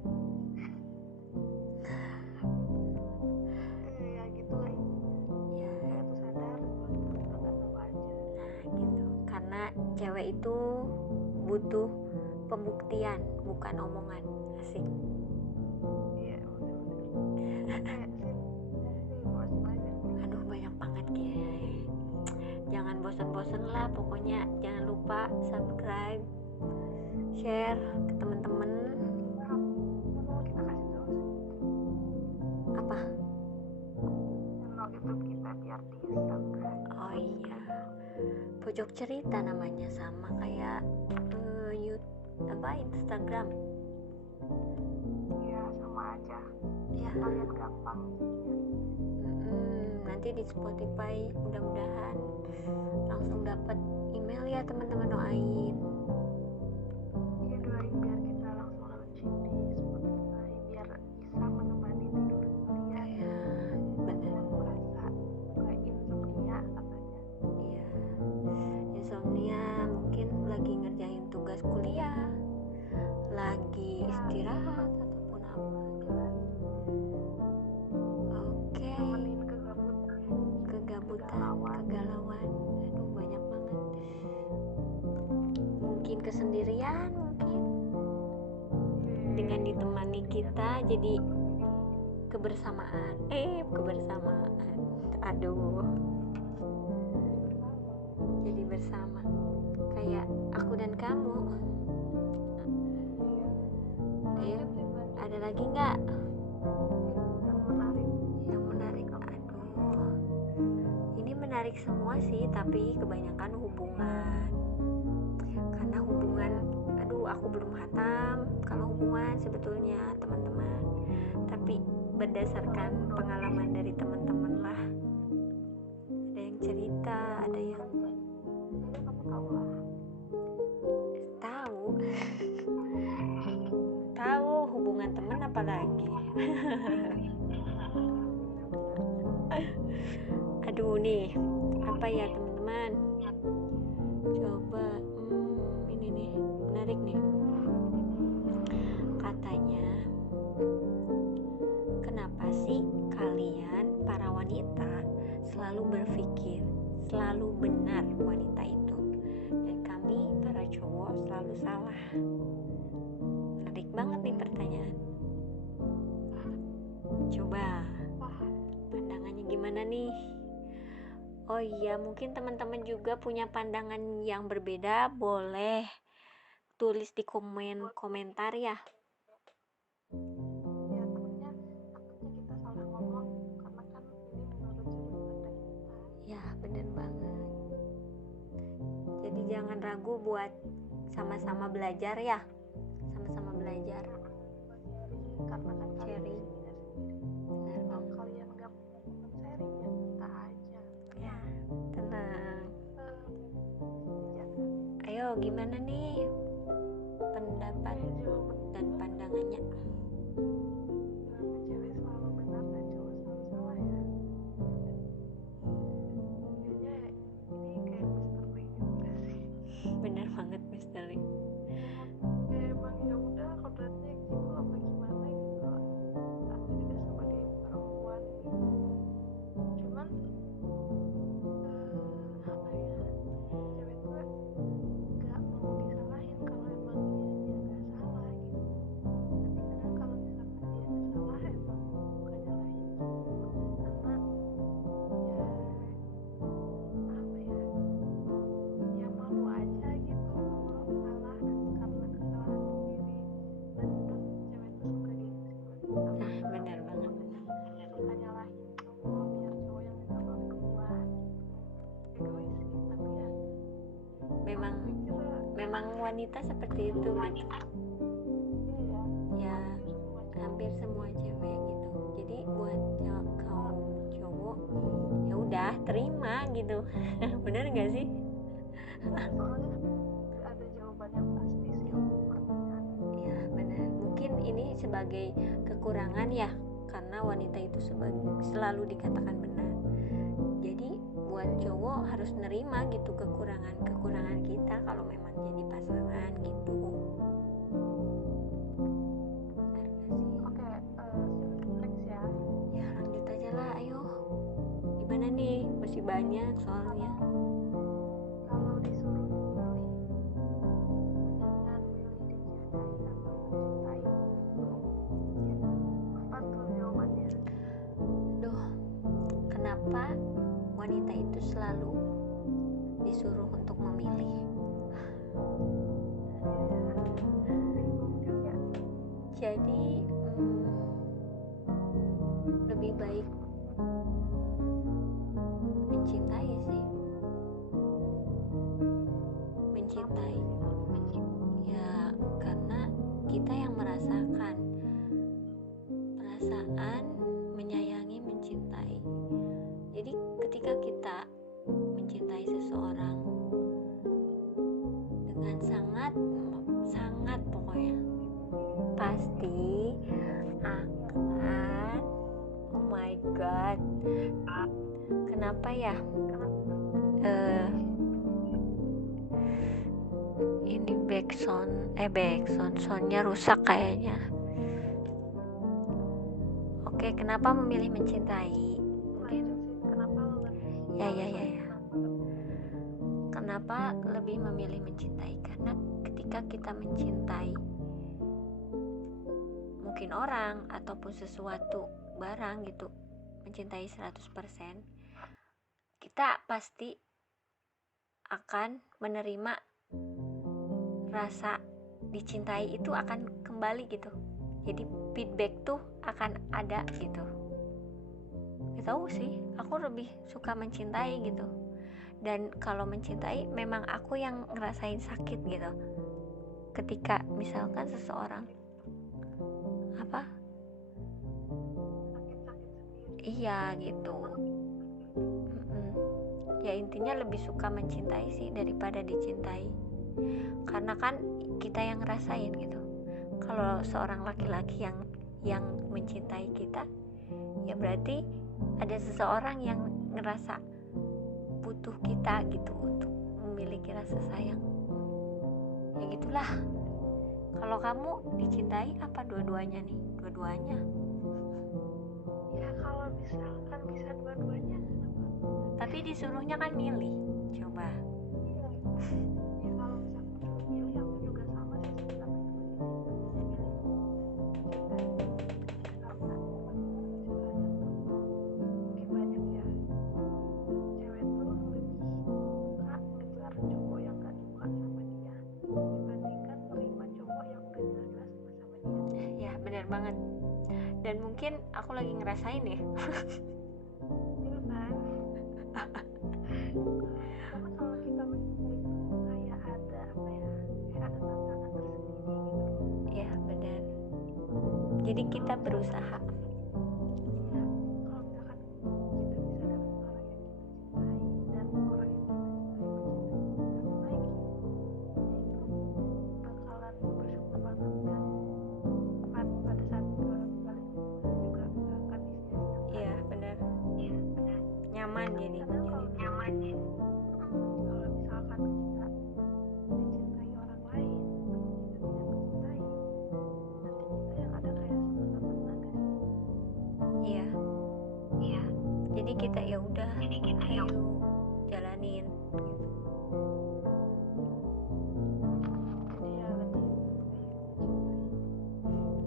Ya gitu lah ya, itu sadar nggak tahu aja. Nah gitu, karena cewek itu butuh pembuktian bukan omongan. Asik. Iya Aduh banyak banget guys, jangan bosan-bosan lah pokoknya. Jangan lupa subscribe, share ke teman-teman. Kita kasih tahu Apa? channel YouTube kita biar di subscribe. Oh iya, pojok cerita namanya, sama kayak Instagram. Iya sama aja Ya. kalian gampang. Nanti di Spotify mudah-mudahan langsung dapat email ya teman-teman, doain. Iya doain biar kita langsung launching di Spotify biar bisa menemani tidur kalian. Ya benar. Merasa kayak insomnia katanya. Iya, insomnia mungkin lagi ngerjain tugas kuliah, lagi istirahat ataupun apa gitu. Oke. Kegalauan, aduh banyak banget. Mungkin kesendirian, mungkin dengan ditemani kita jadi kebersamaan. Aduh, jadi bersama kayak aku dan kamu. Ayo, ada lagi nggak yang menarik? Aduh, ini menarik semua sih, tapi kebanyakan hubungan. Karena hubungan, aduh aku belum hatam kalau hubungan sebetulnya teman-teman, tapi berdasarkan pengalaman dari teman-teman lah, ada yang cerita, ada yang tahu hubungan teman apalagi. Aduh nih, apa ya teman-teman? Coba ini nih, menarik nih. Katanya, kenapa sih kalian para wanita selalu berpikir selalu benar wanita itu, dan kami para cowok selalu salah? Menarik banget nih pertanyaan. Coba pandangannya gimana nih? Oh iya, mungkin teman-teman juga punya pandangan yang berbeda, boleh tulis di komentar ya. Ya takutnya kita salah ngomong karena kan ini menurut sudut pandang kita. Ya bener banget. Jadi jangan ragu buat sama-sama belajar ya, sama-sama belajar. Karena kan Sharing. Benar kalau banget. kalian nggak punya teman sharing ya kita aja. Ya, tenang. Dijaga. Ayo gimana nih pendapat dan pandangannya? Kenapa cewek selalu benar dan cowok selalu salah ya? Kayaknya ini kayak misteri juga sih. Bener banget misteri. Ya emang ya udah kodratnya gitu apa gimana gitu. Aku juga sebagai perempuan gitu. Cuman apa ya? Cewek tuh nggak mau disalahin kalau emang dianya nggak salah gitu. Tapi kadang kalau misalkan dianya salah emang bukan nyalahin cowok karena ya apa ya malu aja gitu kalau salah karena kesalahan sendiri. Dan terus cewek tuh suka gengsi buat minta maaf, Bener banget. suka nyalahin cowok biar cowok yang minta maaf duluan gitu. Egois sih tapi ya Memang wanita seperti itu gitu. iya Ya hampir semua cewek gitu. Jadi buat kaum cowok ya udah terima gitu. Bener nggak sih? soalnya nggak ada jawaban yang pasti sih untuk pertanyaan ini. Ya benar. Mungkin ini sebagai kekurangan ya, karena wanita itu selalu dikatakan benar. Jadi buat cowok harus nerima gitu kekurangan kita kalau memang jadi pasangan gitu. Oke, next ya. Ya lanjut aja lah, ayo. Gimana nih? Masih banyak soalnya. Kalau disuruh milih, mendingan milih dicintai atau mencintai gitu. Apa tuh jawabannya? Duh, kenapa wanita itu selalu disuruh untuk memilih? Bingung juga. Jadi lebih baik mencintai sih, mencintai ya, karena kita yang merasakan perasaan menyayangi, mencintai. Jadi ketika kita mencintai seseorang dengan sangat pokoknya, pasti akan, oh my god, kenapa ya ini backsound soundnya rusak kayaknya. Oke, kenapa memilih mencintai? Mungkin Kenapa lebih ya. Kenapa lebih memilih mencintai? Karena ketika kita mencintai mungkin orang ataupun sesuatu barang gitu, mencintai 100%, kita pasti akan menerima rasa dicintai itu akan kembali gitu. Jadi feedback tuh akan ada gitu. Gak tahu sih, aku lebih suka mencintai gitu. Dan kalau mencintai memang aku yang ngerasain sakit gitu. Ketika misalkan seseorang iya gitu. Ya intinya lebih suka mencintai sih daripada dicintai. Karena kan kita yang ngerasain gitu. Kalau seorang laki-laki yang mencintai kita, ya berarti ada seseorang yang ngerasa butuh kita gitu untuk memiliki rasa sayang. Ya gitulah. Kalau kamu dicintai apa dua-duanya nih? Dua-duanya. Ya kalau misalkan bisa dua-duanya, Tapi disuruhnya kan milih. Coba. ya kalau misalkan milih aku juga sama sih sebenarnya mungkin banyak ya cewek tuh lebih suka ngejar cowok yang gak suka sama dia dibandingkan terima cowok yang udah jelas-jelas suka sama dia. Ya benar banget. Dan mungkin aku lagi ngerasain ya. Iya kan? Karena kalau kita mencintai itu kayak ada apa ya, kayak ada tantangan tersendiri gitu. Ya benar. Jadi kita berusaha. Iya, kalau misalkan kita bisa dapat orang yang kita cintai dan orang yang kita cintai mencintai kita lagi, ya itu bakalan bersyukur banget dan pada saat balik juga gak akan disia-siakan. Iya benar. Iya, Nyaman jadi. karena kalau misalkan kita mencintai orang lain tapi kita tidak mencintai, nanti kita yang ada kayak semena-mena gak sih? Iya. Iya. Jadi kita ya udah. Ayo jalanin. Jadi ya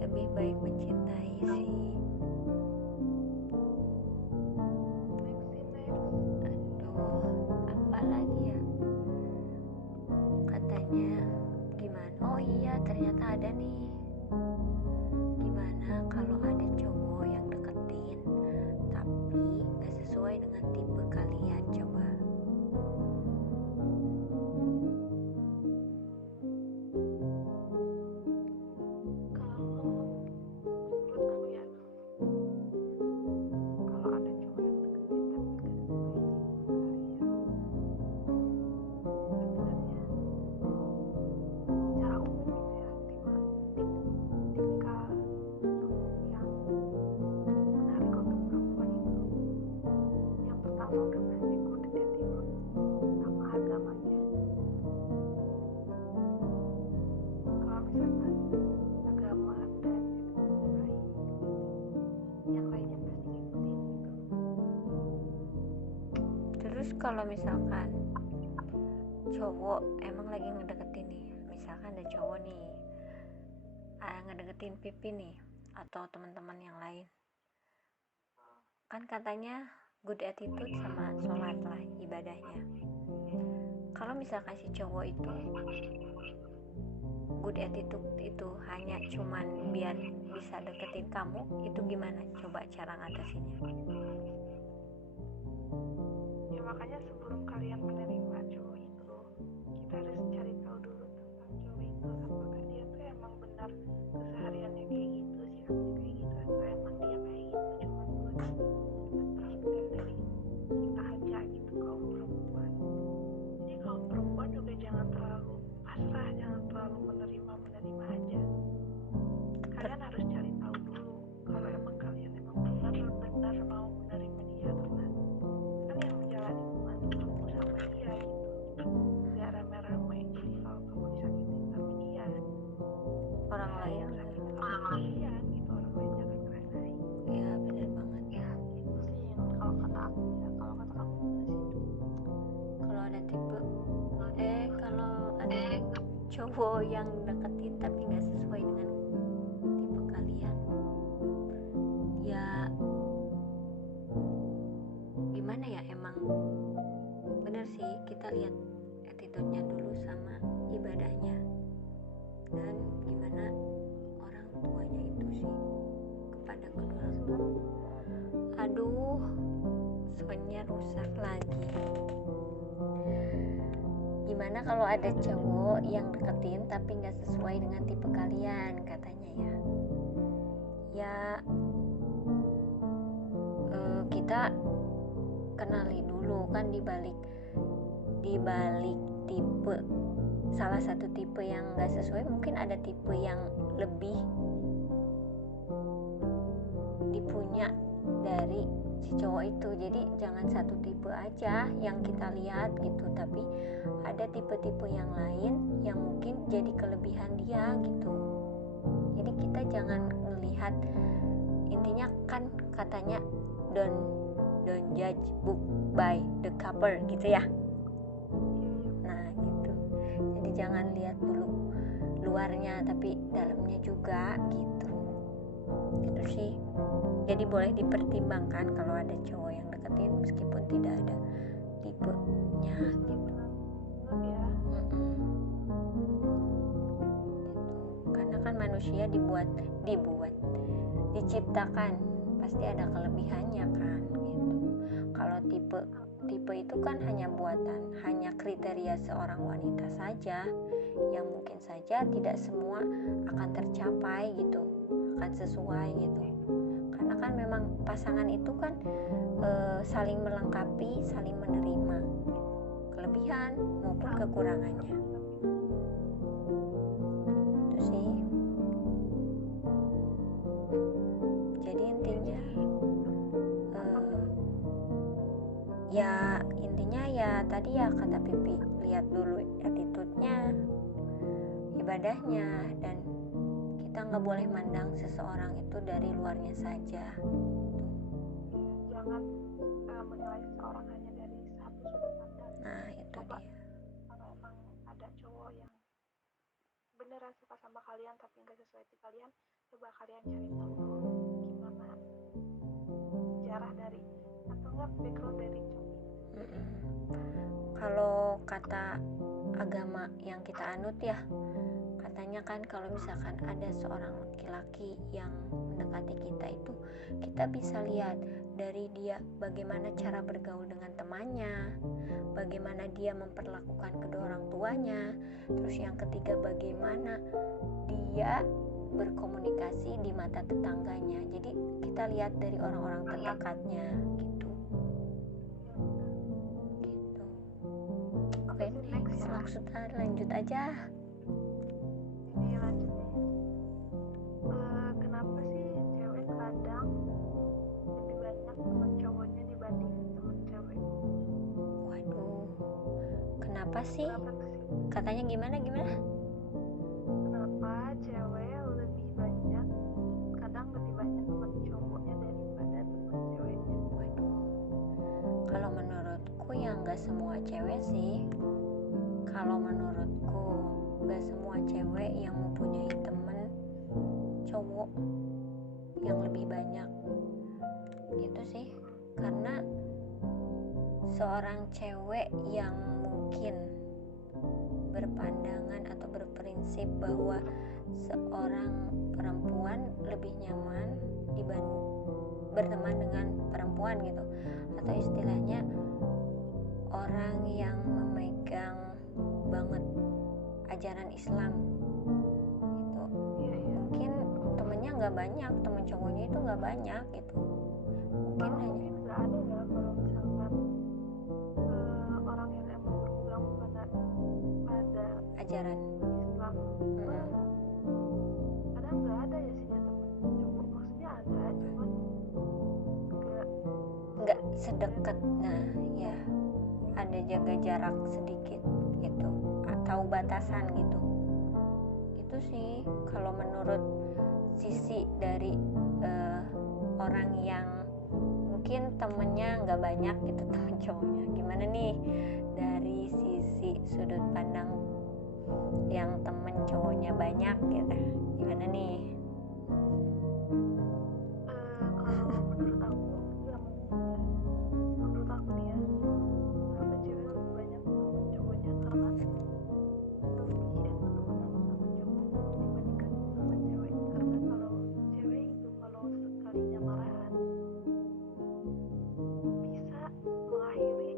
Lebih baik mencintai sih. Aduh, apa lagi ya? Katanya gimana? Oh iya, ternyata ada nih. Gimana kalau ada cowok yang deketin tapi gak sesuai dengan tipe kalian? Coba. Kalau menurut aku ya, kalau ada cowok yang deketin tapi gak Kalau misalkan cowok emang lagi ngedeketin nih, misalkan ada cowok nih ngedeketin Pipi nih atau teman-teman yang lain, kan katanya good attitude sama sholat lah ibadahnya. Kalau misalkan si cowok itu good attitude itu hanya cuman biar bisa deketin kamu, itu gimana coba cara ngatasinnya? Ya makanya sebelum kalian menerima cowok itu, kita harus cari tahu dulu tentang cowok itu, apakah dia tuh emang benar kesehariannya kayak gitu, sikapnya kayak gitu, atau emang dia kayak gitu cuma buat transfer dari kita aja gitu kaum perempuan. Jadi kaum perempuan juga jangan terlalu pasrah, jangan terlalu menerima aja. Kalian harus cari tahu dulu kalau emang kalian emang benar-benar mau menerima dia, karena kan yang menjalani hubungan tuh kamu sama dia gitu, gak rame-rame. Jadi kalau kamu disakitin sama dia, Orang lain yang sakitin sama dia gitu, orang lain jangan ngerasain. ya benar banget. Ya itu sih yang kalau kata aku ya. Kalau kata kamu gimana sih? Kalau ada tipe kalau ada cowok yang deketin tapi nggak sesuai dengan tipe kalian, ya gimana ya, emang bener sih kita lihat attitude-nya dulu sama ibadahnya dan gimana orang tuanya itu sih kepada kedua orang tua. Aduh, soundnya rusak lagi. Gimana kalau ada cowok yang deketin tapi nggak sesuai dengan tipe kalian, katanya ya. Ya kita kenali dulu kan, dibalik tipe, salah satu tipe yang nggak sesuai mungkin ada tipe yang lebih dipunya dari si cowok itu. Jadi jangan satu tipe aja yang kita lihat gitu, tapi ada tipe-tipe yang lain yang mungkin jadi kelebihan dia gitu. Jadi kita jangan melihat, intinya kan katanya don't judge book by the cover gitu ya. Nah gitu, jadi jangan lihat dulu luarnya tapi dalamnya juga gitu. Itu sih. Jadi boleh dipertimbangkan kalau ada cowok yang deketin meskipun tidak ada tipenya gitu. Karena kan manusia diciptakan pasti ada kelebihannya kan gitu. Kalau tipe itu kan hanya buatan, hanya kriteria seorang wanita saja yang mungkin saja tidak semua akan tercapai gitu, akan sesuai gitu. Karena kan memang pasangan itu kan saling melengkapi, saling menerima gitu, kelebihan maupun kekurangannya. Itu sih. Jadi intinya ya tadi ya kata Pipi, lihat dulu attitude-nya, ibadahnya, dan kita nggak boleh mandang seseorang itu dari luarnya saja. Jangan menilai seseorang hanya dari satu sudut pandang. Nah itu dia. Kalau emang ada cowok yang beneran suka sama kalian tapi nggak sesuai di kalian, coba kalian cari tahu dulu gimana sejarah dari atau nggak background dari cowok. Kalau kata agama yang kita anut ya, katanya kan kalau misalkan ada seorang laki-laki yang mendekati kita itu, kita bisa lihat dari dia bagaimana cara bergaul dengan temannya, bagaimana dia memperlakukan kedua orang tuanya, terus yang ketiga bagaimana dia berkomunikasi di mata tetangganya. Jadi kita lihat dari orang-orang terdekatnya gitu. Oke, maksudnya lanjut aja. Ini lanjut nih. Kenapa sih cewek kadang lebih banyak teman cowoknya dibanding teman cewek? Waduh, kenapa sih? Katanya gimana? Kenapa cewek kadang lebih banyak teman cowoknya daripada teman ceweknya? Waduh, kalau menurutku ya nggak semua cewek sih. Kalau menurutku nggak semua cewek yang mempunyai teman cowok yang lebih banyak gitu sih. Karena seorang cewek yang mungkin berpandangan atau berprinsip bahwa seorang perempuan lebih nyaman dibanding berteman dengan perempuan gitu, atau istilahnya orang yang memegang banget ajaran Islam gitu, mungkin temennya nggak banyak, temen cowoknya itu nggak banyak gitu, mungkin hanya nggak ada ya kalau misalkan orang yang emang berpegang pada ajaran Islam. Kadang nggak ada ya sih temen cowok, maksudnya ada cuman nggak sedekat. Nah ya ada jaga jarak sedikit gitu, atau batasan gitu. Itu sih kalau menurut sisi dari orang yang mungkin temennya nggak banyak gitu, temen cowoknya. Gimana nih dari sisi sudut pandang yang temen cowoknya banyak gitu, gimana nih? Kalau menurut aku nih ya, kenapa cewek lebih banyak temen cowoknya, karena lebih enak temenan sama cowok dibandingkan sama cewek. Karena kalau cewek itu kalau sekalinya marahan bisa mengakhiri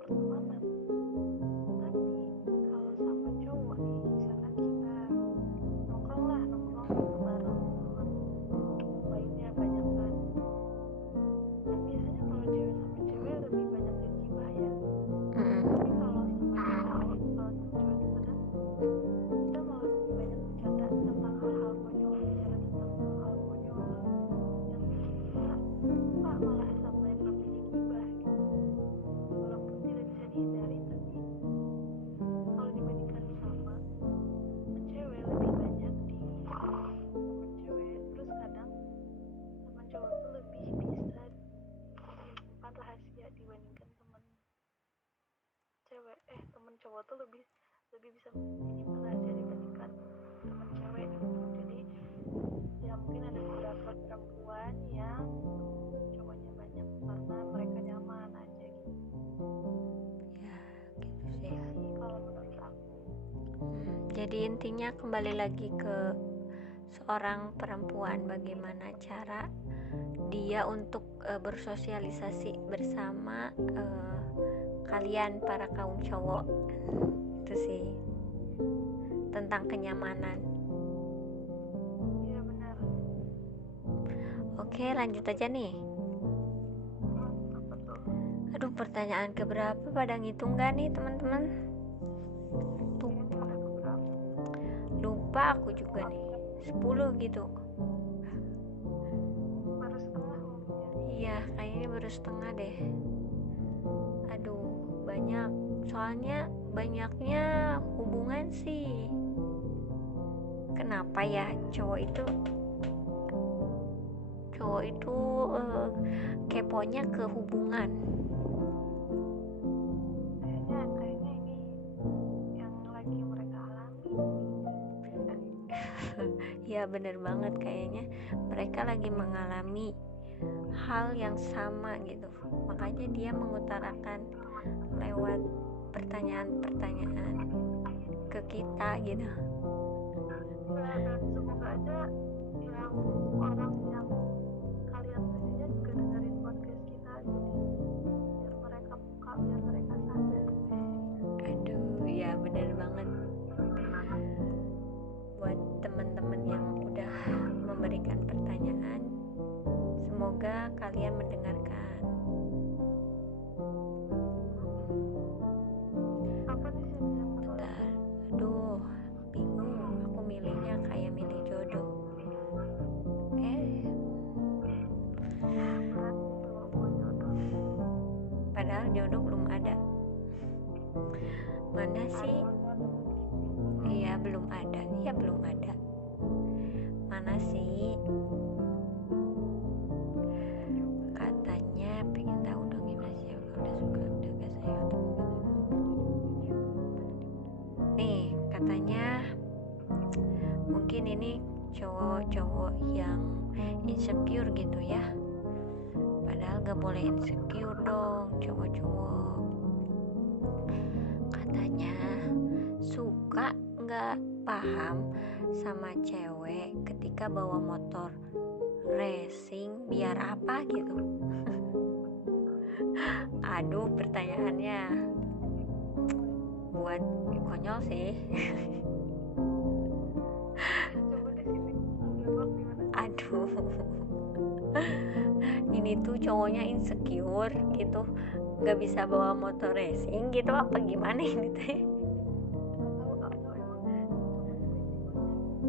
pertemanan, tapi kalau sama cowok nih, misalkan kita nongkrong gitu bareng teman lainnya banyak kan, lebih bisa minimal aja dibandingkan teman cewek gitu. Jadi ya mungkin ada beberapa perempuan yang cowoknya banyak karena mereka nyaman aja gitu. Ya gitu sih. Sih kalau menurut aku. Jadi intinya kembali lagi ke seorang perempuan, bagaimana cara dia untuk bersosialisasi bersama kalian para kaum cowok. Itu sih tentang kenyamanan. Iya benar. Oke, lanjut aja nih. Apa tuh? Aduh, pertanyaan keberapa, pada ngitung gak nih teman-teman? Kayaknya ada beberapa. Lupa aku juga nih, 10 gitu. Baru setengah mungkin. Iya, kayaknya baru setengah deh. Aduh, banyak. Soalnya banyaknya hubungan sih. Kenapa ya cowok itu keponya ke hubungan? Kayaknya ini yang lagi mereka alami. Ya bener banget, kayaknya mereka lagi mengalami hal yang sama gitu. Makanya dia mengutarakan lewat pertanyaan-pertanyaan ke kita gitu. Dan semoga aja yang orang yang kalian tadinya juga dengerin podcast kita, jadi biar mereka buka, biar mereka sadar. Aduh, ya bener banget. Buat teman-teman yang udah memberikan pertanyaan, semoga kalian mendengarkan. Apa nih sih yang menurut? Bentar, aduh, bingung. Aku milihnya kayak milih jodoh. Berat kalau mau jodoh. Padahal jodoh belum ada. Mana sih? Iya belum ada. Mana sih? Katanya pengen tahu dong gimana sih kalau udah suka udah gak sayang. Nih katanya mungkin ini cowok-cowok yang insecure gitu ya. Padahal gak boleh insecure dong cowok-cowok. Katanya suka gak paham sama cewek ketika bawa motor racing, biar apa gitu. Aduh, pertanyaannya buat konyol sih. Coba deh sini jawab gimana? Aduh, ini tuh cowoknya insecure gitu, gak bisa bawa motor racing gitu, apa gimana ini teh?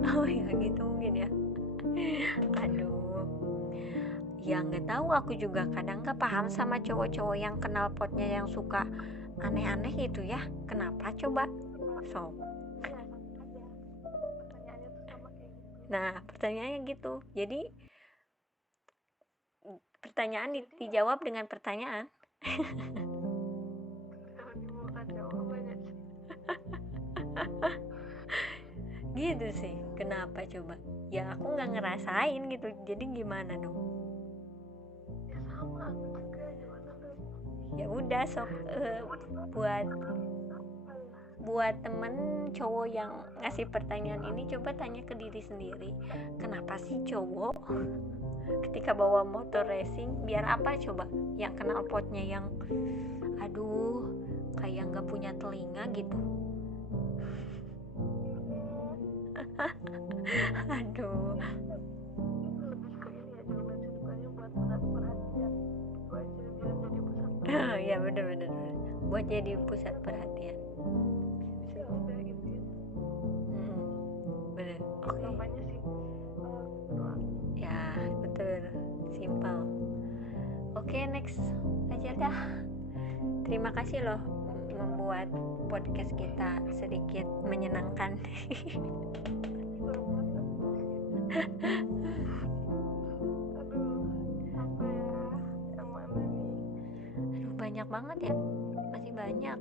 Oh ya gitu mungkin ya. Aduh, ya nggak tahu, aku juga kadang nggak paham sama cowok-cowok yang kenal potnya yang suka aneh-aneh gitu ya. Kenapa coba? So, Iya, ada. Pertanyaannya tuh sama kayak gitu. nah pertanyaannya gitu. Jadi pertanyaan dijawab dengan pertanyaan. Kalau dibuka jawabannya sih. Gitu sih. Kenapa coba? Ya aku nggak ngerasain gitu. Jadi gimana dong? Ya sama aku juga, gimana dong? Ya udah sok buat temen cowok yang ngasih pertanyaan ini, coba tanya ke diri sendiri, kenapa sih cowok ketika bawa motor racing biar apa coba? Yang kenal potnya yang aduh kayak nggak punya telinga gitu. Aduh. Lebih ke ini ya, jawaban sukanya buat menarik perhatian. Itu aja biar jadi pusat perhatian. Ya bener buat jadi pusat perhatian. Ya udah gitu ya. Bener. Oke. Jawabannya sih doang. Ya betul, simpel. Oke, next aja dah. Terima kasih loh membuat podcast kita sedikit menyenangkan. Aduh, apa ya? Yang mana nih? Aduh, banyak banget ya, masih banyak.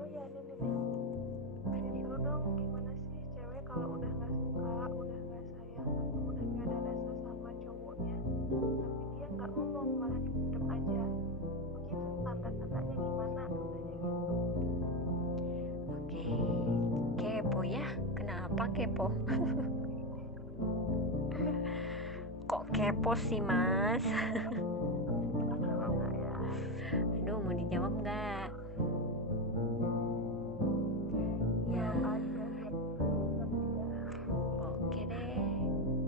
Oh iya, ini nih. malah dipendam aja, mungkin tanda-tandanya gimana katanya gitu. Oke, kepo ya. Kenapa kepo? Kok kepo sih, Mas? Jawab nggak ya? Aduh, mau dijawab nggak? Ya, Jawab aja biar ya. oke deh.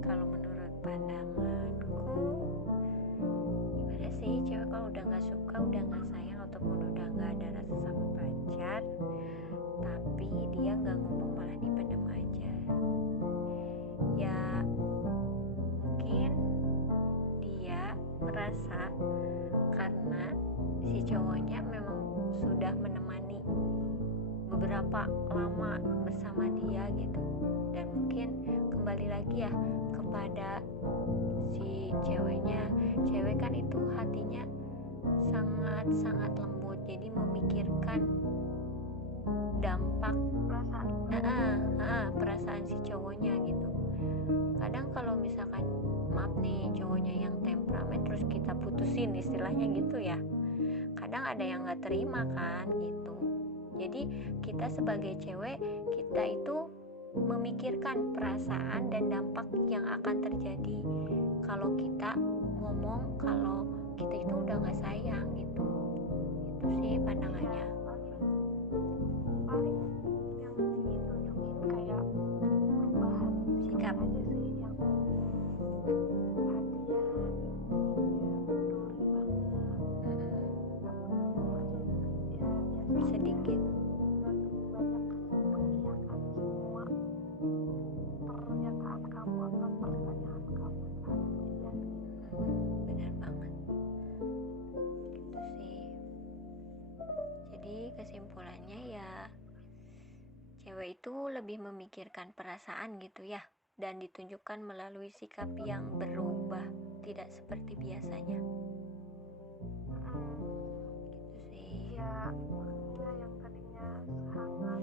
Kalau menurut pandanganku, gimana sih cewek kalau udah nggak suka, udah nggak sayang, ataupun udah nggak ada rasa sama pacar, tapi dia nggak ngomong malah dipendam aja. Ya, mungkin dia merasa karena si cowoknya memang sudah menemani beberapa lama bersama dia gitu, dan mungkin kembali lagi ya kepada si ceweknya. Cewek kan itu hatinya sangat-sangat lembut, jadi memikirkan dampak perasaan si cowoknya gitu. Kadang kalau misalkan maaf nih cowoknya yang temperamen terus kita putusin istilahnya gitu ya, kadang ada yang nggak terima kan gitu. Jadi kita sebagai cewek, kita itu memikirkan perasaan dan dampak yang akan terjadi kalau kita ngomong kalau kita itu udah nggak sayang gitu. Itu sih pandangannya. Paling yang ditunjukin kayak perubahan Sikap. aja sih, yang perhatian, peduli banget, Sedikit. banyak mengiyakan semua pernyataan kamu atau pertanyaan kamu saat dia. Benar banget. Gitu sih. Jadi kesimpulannya ya, cewek itu lebih memikirkan perasaan gitu ya, dan ditunjukkan melalui sikap yang berubah, tidak seperti biasanya. Gitu sih. Ya, dia yang tadinya hangat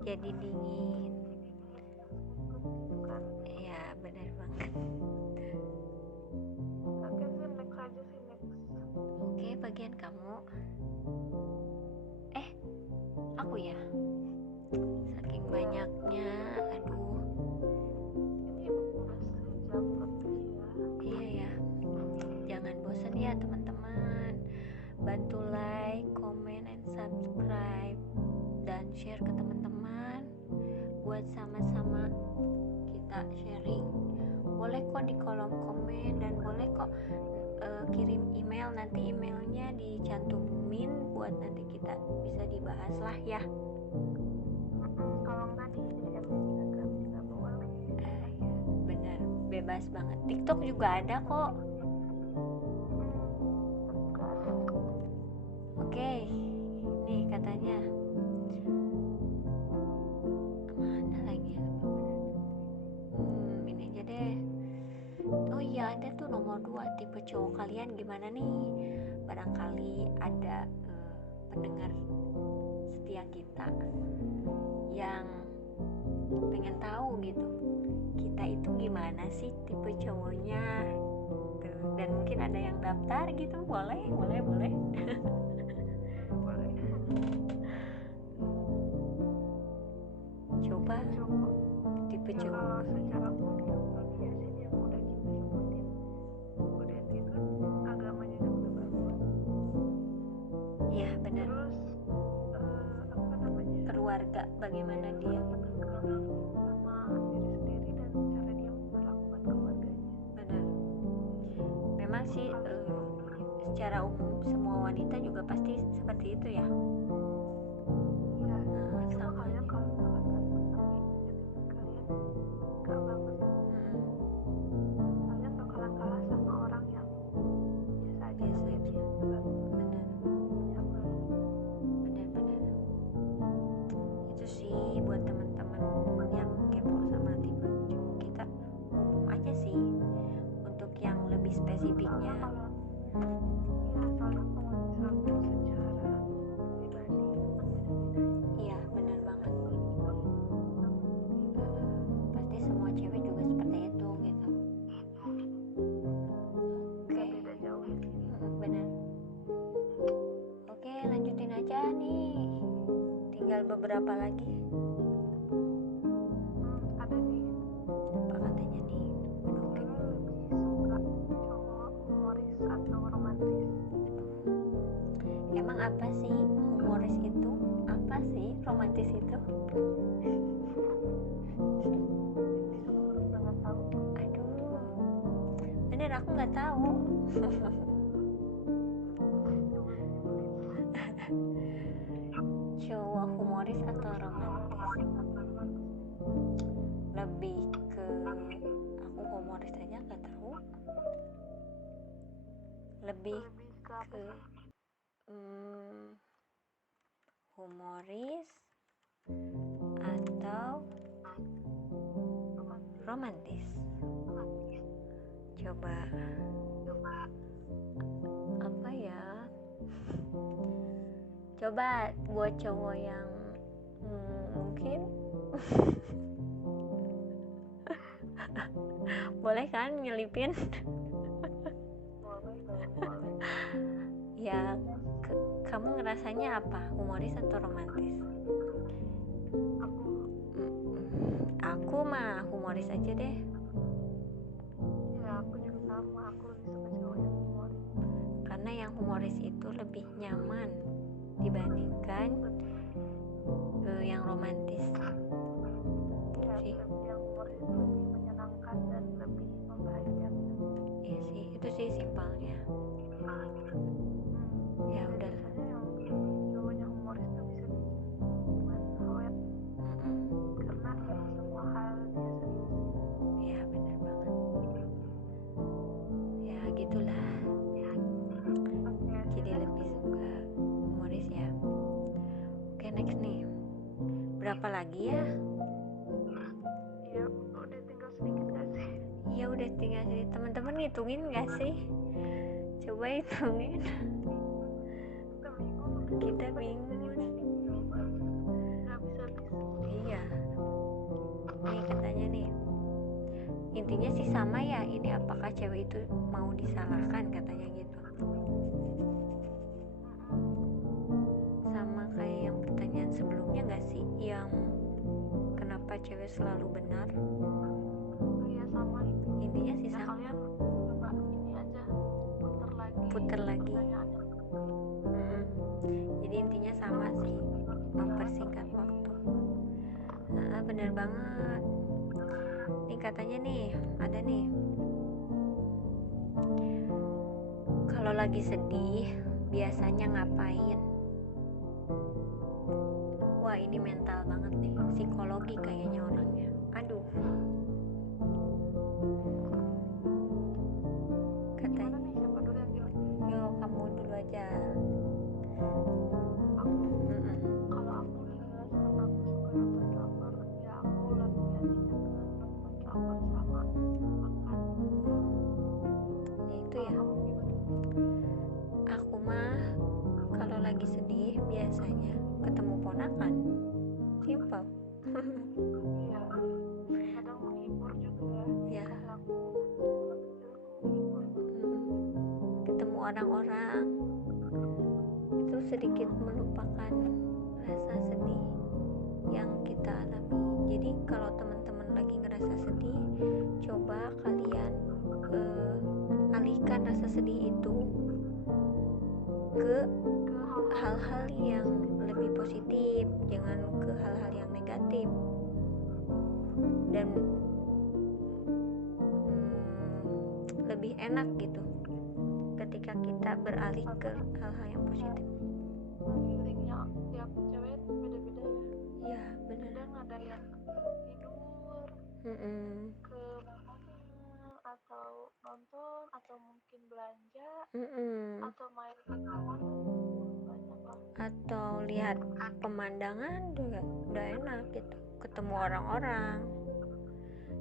Jadi dingin. gitu kan. Ya, benar banget. Oke sih, next aja sih, next. Oke, bagian kamu. Aku ya. Saking banyaknya, aduh. Ini udah sejam lebih ya. Iya ya. Jangan bosan ya teman-teman. Bantu like, comment, and subscribe, dan share ke teman-teman buat sama-sama kita sharing. Boleh kok di kolom komen, dan boleh kok kirim email, nanti emailnya dicantumin buat nanti kita bisa dibahas lah ya. Kalau nggak di DM Instagram juga boleh. Bener, bebas banget. TikTok juga ada kok. Oke, nih katanya mana lagi ya? Ini aja deh. Oh iya, ada tuh nomor 2, tipe cowok kalian gimana nih? Barangkali ada pendengar setia kita yang pengen tahu gitu, kita itu gimana sih tipe cowoknya tuh. Dan mungkin ada yang daftar gitu. Boleh coba tipe cowok Kalau secara umum dia sih yang udah kita sebutin, udah itu agamanya juga bagus. ya benar. Terus apa namanya, Keluarga bagaimana dia, sama diri sendiri dan cara dia memperlakukan keluarganya. benar. Memang sih secara umum semua wanita juga pasti seperti itu ya. Iya, cuma Sama kalian aja. kalau misalkan bagus tapi attitude kalian gak bagus, kalian bakalan kalah sama orang yang biasa aja Biasa tapi aja. dia juga Benar. nyaman. Benar. Itu sih buat teman-teman yang kepo sama tipe cowok kita, umum aja sih. Untuk yang lebih spesifiknya, Soalnya kalau misalkan secara pribadi itu kan beda-beda. iya benar banget. Pasti semua cewek juga seperti itu gitu. Oke. Beda jauh berapa lagi? Ada nih. Apa katanya nih? Oke. Lebih suka cowok humoris atau romantis? Emang apa sih humoris itu? Apa sih romantis itu? Nggak tahu. Aduh, bener aku nggak tahu. Cowok humoris atau romantis? Lebih ke aku humoris aja nggak tahu. Lebih ke apa ke humoris atau romantis? Coba apa ya? Coba buat cowok yang mungkin boleh kan nyelipin? boleh. Ya, kamu ngerasanya apa? Humoris atau romantis? Aku mah humoris aja deh. Ya aku juga sama, aku lebih suka cowok yang humoris. Karena yang humoris itu lebih nyaman dibandingkan yang romantis. Ya, Sih. yang humoris itu lebih menyenangkan dan lebih membahagiakan. Iya sih, itu sih simpelnya. Ya udah. Biasanya yang cowoknya humoris itu bisa bikin hubungan awet. Karena semua hal dia seriusin. Ya benar banget. Ya gitulah. Jadi lebih suka humoris ya. Oke, next nih. Berapa lagi ya? Iya, udah tinggal sedikit gak sih? Iya udah tinggal sedikit. Teman-teman ngitungin gak sih? Coba hitungin. Kita bingung. Gak bisa. Iya. Nih katanya nih. Intinya sih sama ya. Ini apakah cewek itu mau disalahkan katanya gitu. Sama kayak yang pertanyaan sebelumnya gak sih? Yang kenapa cewek selalu benar? Iya sama. Intinya sih Ya sama. kalian coba ini aja Puter lagi. Jadi intinya sama sih, mempersingkat waktu. Nah, bener banget. Nih katanya nih, ada nih. Kalau lagi sedih, biasanya ngapain? Wah, ini mental banget nih, psikologi kayaknya orangnya. Aduh. Katanya, siapa dulu yang jawab? yo kamu dulu aja. Kalau aku nih ya, karena aku suka nonton drakor, ya aku lebih biasanya ke nonton drakor sama makan. Ya itu ya. Aku mah kalau lagi sedih biasanya ketemu ponakan. Simple. Iya, kadang menghibur juga. Ya. Aku menghibur. Ketemu orang-orang itu sedikit melupakan rasa sedih yang kita alami. Jadi kalau teman-teman lagi ngerasa sedih, coba kalian alihkan rasa sedih itu ke hal-hal yang lebih positif, jangan ke hal-hal yang negatif. Dan lebih enak gitu ketika kita beralih ke hal-hal yang positif. Feelingnya tiap cewek beda-beda ya. Ya benar. Kadang ada yang tidur, ke mana, atau nonton, atau mungkin belanja, atau main ke taman, banyak lah. Atau lihat pemandangan juga udah enak gitu, ketemu orang-orang.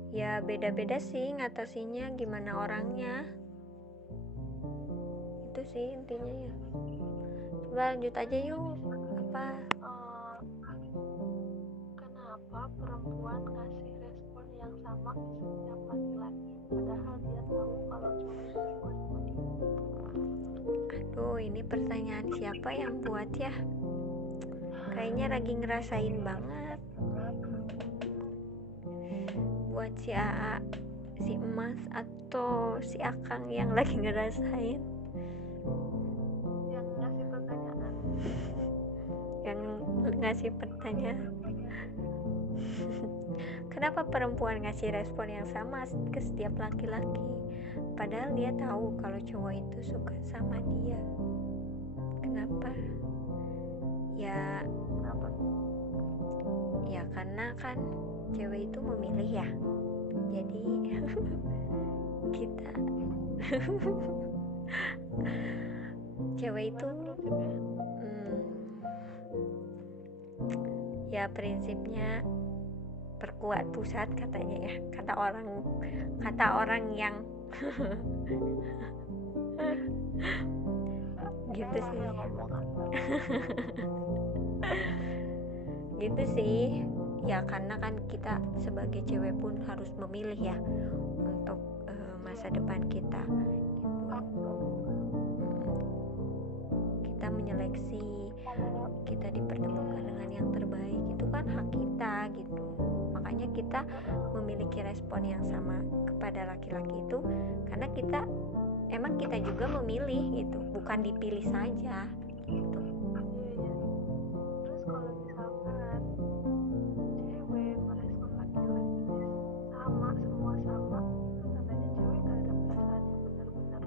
Ya beda-beda sih ngatasinya gimana orangnya. Itu sih intinya ya. Coba lanjut aja yuk. Apa? Kenapa perempuan ngasih respon yang sama ke setiap laki-laki padahal dia tahu kalau cowok selingkuh sama dia? Aduh, ini pertanyaan siapa yang buat ya? kayaknya lagi ngerasain banget buat si AA, si Emas, atau si Akang yang lagi ngerasain, yang ngasih pertanyaan. yang ngasih pertanyaan. Kenapa perempuan ngasih respon yang sama ke setiap laki-laki, padahal dia tahu kalau cowok itu suka sama dia? Kenapa? Ya karena kan cewek itu memilih ya. Jadi kita cewek itu ya prinsipnya perkuat pusat katanya ya, kata orang yang gitu sih. Gitu sih ya, karena kan kita sebagai cewek pun harus memilih ya untuk masa depan kita gitu. Kita menyeleksi, kita dipertemukan dengan yang terbaik, itu kan hak kita gitu. Makanya kita memiliki respon yang sama kepada laki-laki itu karena kita juga memilih gitu, bukan dipilih saja gitu. Terus kalau misalkan cewek merespon laki-laki sama, semua sama, itu tandanya cewek gak ada perasaan yang benar-benar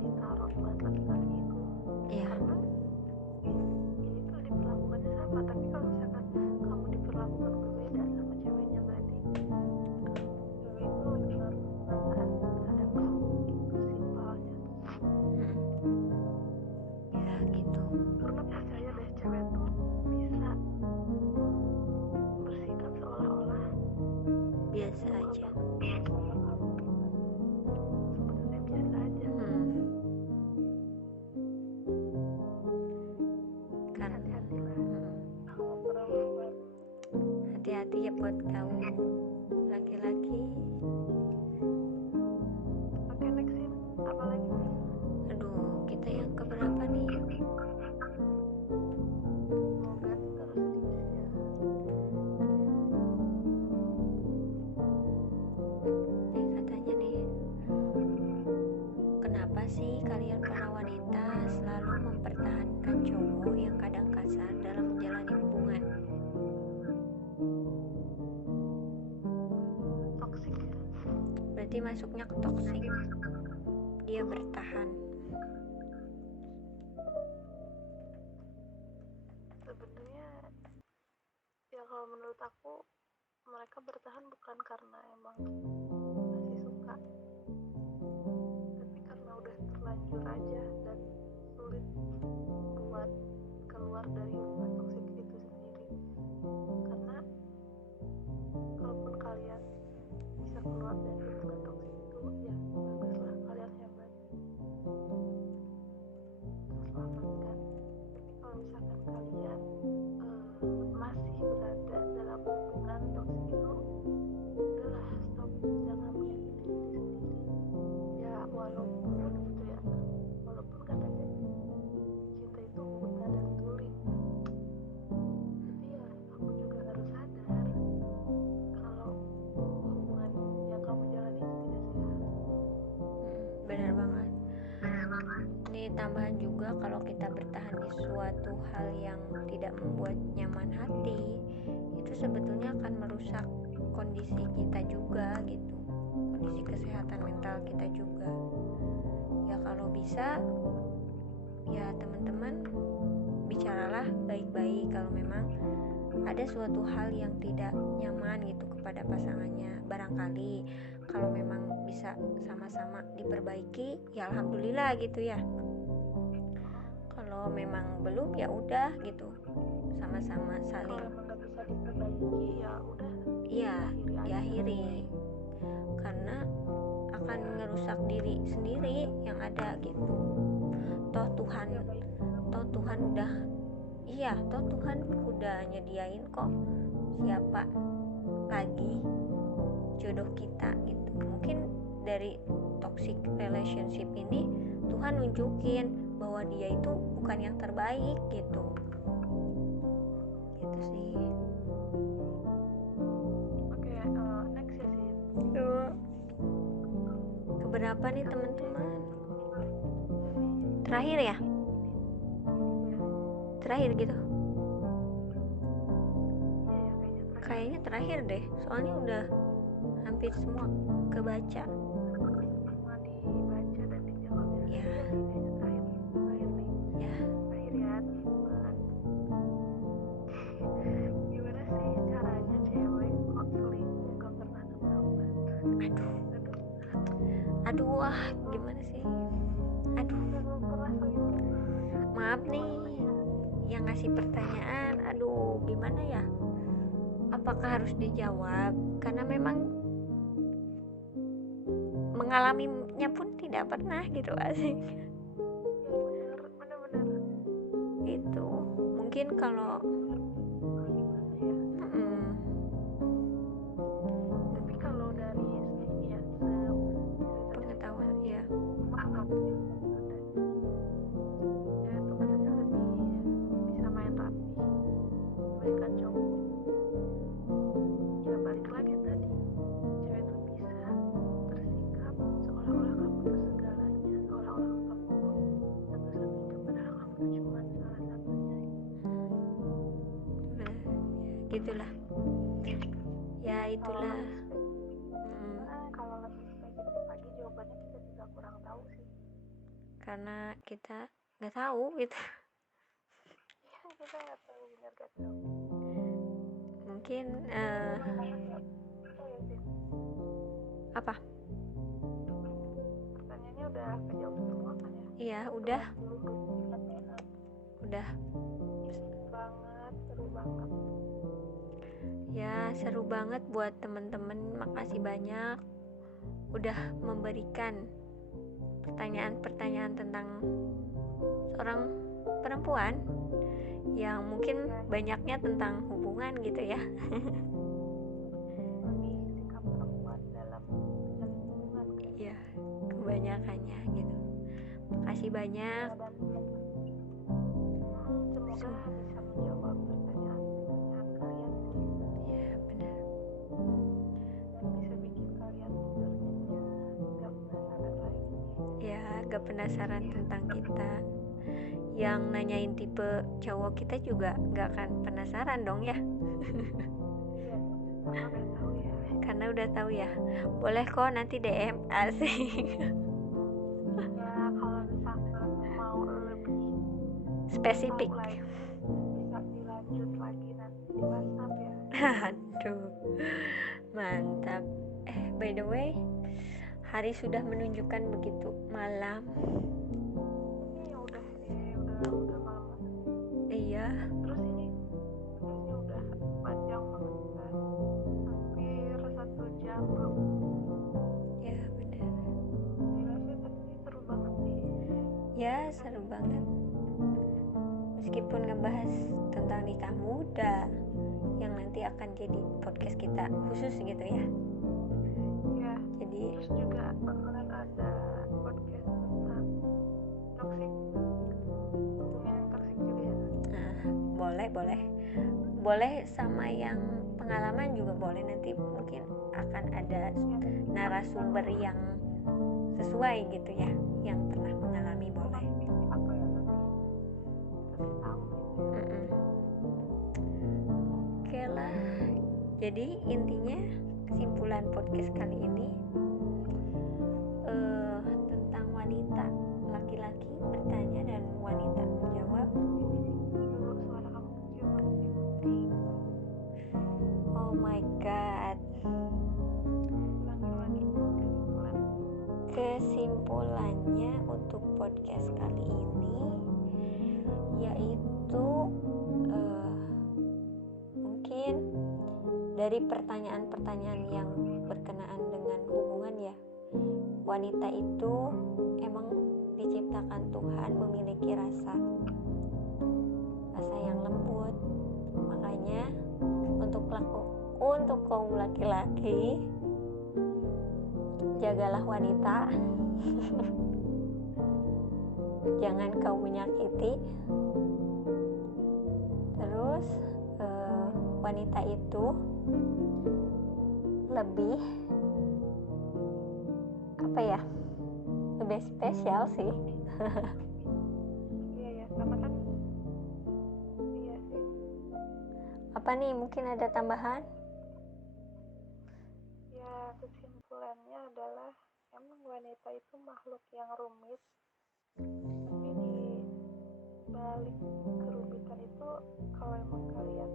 ditaruh buat laki-laki itu. Iya. Karena ini tuh diperlakukannya sama, tapi kalau misalkan kamu diperlakukan berbeda sama ceweknya, berarti cewek itu menaruh perasaan terhadap kamu, gitu simpelnya. Ya gitu. Karena percaya deh, cewek tuh bisa bersikap seolah-olah Biasa aja. Sebenarnya biasa aja. Kan Hati-hatilah sama perempuan. hati-hati ya buat kamu laki-laki. Oke, next scene. Apa lagi? Aduh, kita yang keberapa nih? Semoga terus sedikit ya. Nih katanya nih, kenapa sih kalian para wanita selalu mempertahankan cowok yang kadang kasar dalam menjalani hubungan? Toxic ya. Berarti masuknya ke toksik. Dia bertahan. Sebenarnya ya kalau menurut aku mereka bertahan bukan karena emang masih suka, tapi karena udah terlanjur aja dan sulit buat keluar dari hubungan toksik itu sendiri. Karena kalaupun kalian bisa keluar dari hubungan toksik itu, ya baguslah, kalian hebat, terselamatkan. Tapi kalau misalkan kalian masih berada dalam hubungan toksik itu, udahlah, stop, jangan menyakiti diri sendiri ya. Walaupun gitu ya, walaupun katanya cinta itu buta dan tuli, tapi ya aku juga harus sadar kalau hubungan yang kamu jalani itu tidak sehat. Benar banget. Ini tambahan juga, kalau kita bertahan di suatu hal yang tidak membuat nyaman hati, itu sebetulnya akan merusak kondisi kita juga gitu, kondisi kesehatan mental kita juga. Ya kalau bisa ya teman-teman bicaralah baik-baik kalau memang ada suatu hal yang tidak nyaman gitu kepada pasangannya. Barangkali kalau memang bisa sama-sama diperbaiki, ya alhamdulillah gitu ya. Kalau memang belum, ya udah gitu, sama-sama saling. Kalau emang gak bisa diperbaiki, ya udah, Iya, diakhiri. Karena akan ngerusak diri sendiri yang ada gitu. Toh Tuhan udah nyediain kok siapa lagi jodoh kita gitu. Mungkin dari toxic relationship ini Tuhan nunjukin bahwa dia itu bukan yang terbaik gitu. sih. Oke, next ya sih. Keberapa nih teman-teman? Terakhir ya? Terakhir gitu? Iya ya, Kayaknya terakhir deh, soalnya udah hampir semua kebaca. semua dibaca dan dijawab ya. Ya. Terakhir nih. Ya. Terakhir ya teman-teman. Gimana sih caranya cewek kok selingkuh gak pernah ketahuan? Aduh, gimana sih? Maaf nih yang ngasih pertanyaan. Aduh, gimana ya? Apakah harus dijawab? Karena memang mengalaminya pun tidak pernah gitu asik. Bener-bener. Itu mungkin kalau tapi kalau dari ini ya pengetahuan ya. Ya itu katanya lebih bisa main rapi dibandingkan cowok. Ya balik lagi tadi, cewek tuh bisa bersikap seolah-olah kamu tuh segalanya, seolah-olah kamu tuh satu-satunya, padahal kamu tuh cuma salah satunya. Gitulah ya, itulah. Kalau lebih spesifik lagi jawabannya kita juga kurang tahu sih, karena kita nggak tahu gitu. Kita nggak tahu, benar nggak tahu. Mungkin apa? Pertanyaannya udah kejawab semua kan ya? Iya, udah. Seru banget. Ya, seru banget buat temen-temen. Makasih banyak udah memberikan pertanyaan-pertanyaan tentang seorang perempuan yang mungkin banyaknya tentang hubungan gitu ya. Sikap perempuan dalam menjalin hubungan kan? Iya, kebanyakannya gitu. Makasih banyak. Semoga bisa menjawab pertanyaan kalian sih. Ya, benar. Dan bisa bikin kalian sebenarnya gak penasaran lagi. Ya, gak penasaran tentang kita. Yang nanyain tipe cowok kita juga gak akan penasaran dong ya. Karena udah tahu ya. Boleh kok nanti DM asik. Ya kalau misalkan mau lebih spesifik lagi, bisa dilanjut lagi nanti di WhatsApp ya. Aduh, mantap. By the way, hari sudah menunjukkan begitu malam. Ini udah malam. Iya. Terus ini udah panjang banget kan, hampir 1 jam loh. Ya benar. Gila sih, tapi seru banget nih. Ya seru banget. Meskipun ngebahas tentang nikah muda yang nanti akan jadi podcast kita khusus gitu ya. Ya. Jadi terus juga bakalan ada podcast tentang toxic, hubungan yang toxic juga ya. boleh sama yang pengalaman juga boleh. Nanti mungkin akan ada narasumber yang sesuai gitu ya, yang pernah mengalami boleh. Apa ya, lebih tahu gitu. Oke lah, jadi intinya kesimpulan podcast kali ini tentang wanita, laki-laki bertanya dan wanita menjawab. Oh my god. Kesimpulannya untuk podcast kali ini yaitu mungkin dari pertanyaan-pertanyaan yang berkenaan dengan hubungan ya, wanita itu emang diciptakan Tuhan memiliki rasa yang lembut. Makanya untuk kaum laki-laki, jagalah wanita. Jangan kau menyakiti. Terus wanita itu lebih lebih spesial sih. Iya ya, sama kan. Iya sih. Apa nih, mungkin ada tambahan? Ya, kesimpulannya adalah emang wanita itu makhluk yang rumit, tapi di balik kerumitan itu, kalau emang kalian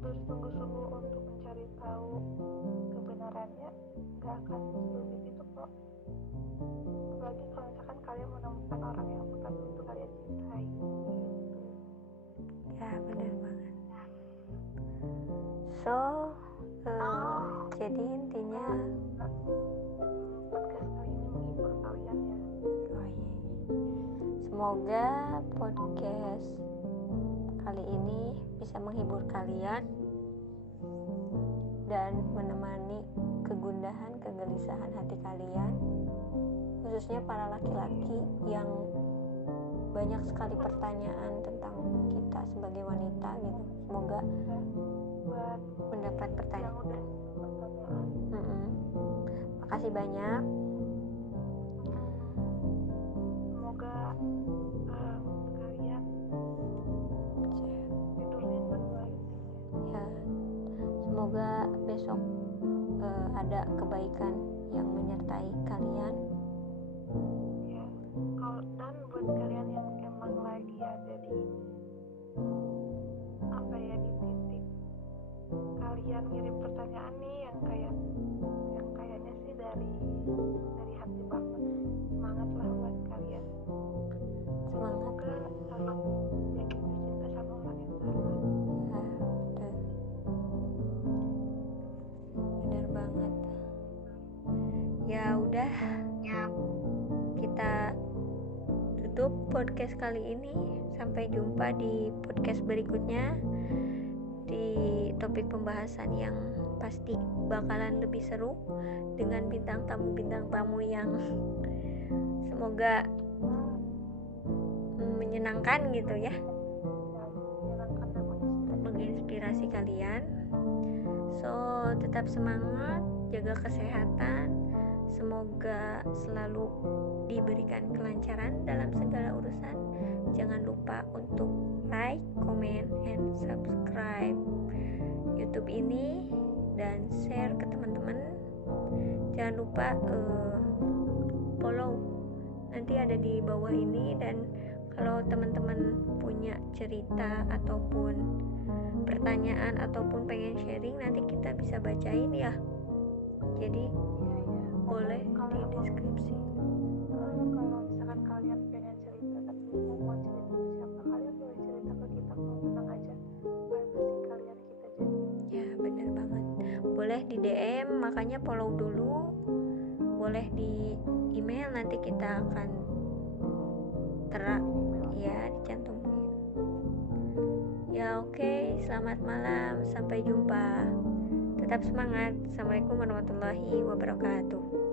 bersungguh-sungguh untuk mencari tahu kebenarannya, nggak akan serumit itu kok. Apalagi kalau misalkan kalian menemukan orang yang tepat untuk kalian cintai gitu. Ya, benar banget. So, jadi intinya podcast kali ini menghibur kalian ya. Semoga podcast kali ini bisa menghibur kalian dan menemani kegundahan, kegelisahan hati kalian, khususnya para laki-laki yang banyak sekali pertanyaan tentang kita sebagai wanita gitu. Semoga Buat mendapat yang pertanyaan. udah pertanyaan, Makasih banyak. semoga kalian tidurnya nyenyak intinya. Ya, semoga besok ada kebaikan yang menyertai kalian. Ya, dan buat kalian yang emang lagi ada di titik kalian ngirim pertanyaan nih yang kayaknya sih dari hati banget, semangat lah buat kalian. Semangat. Semoga selalu yakin bercinta sama orang yang salah. Ya, bener banget. Ya udah, kita tutup podcast kali ini. Sampai jumpa di podcast berikutnya, di topik pembahasan yang pasti bakalan lebih seru dengan bintang tamu yang semoga menyenangkan gitu ya, Menyenangkan dan menginspirasi kalian. So, tetap semangat, jaga kesehatan, semoga selalu diberikan kelancaran dalam segala urusan. Jangan lupa untuk like, comment, and subscribe YouTube ini dan share ke teman-teman. Jangan lupa follow, nanti ada di bawah ini. Dan kalau teman-teman punya cerita ataupun pertanyaan ataupun pengen sharing, nanti kita bisa bacain ya. Jadi boleh di deskripsi. Kalau misalkan kalian pengen cerita tapi bingung mau cerita ke siapa, kalian boleh cerita ke kita, mau tenang aja, privasi kalian kita jaga. Ya, bener banget. Boleh di DM, makanya follow dulu. Boleh di email, nanti kita akan dicantumin. Ya, oke. Selamat malam, sampai jumpa. Tetap semangat. Assalamualaikum warahmatullahi wabarakatuh.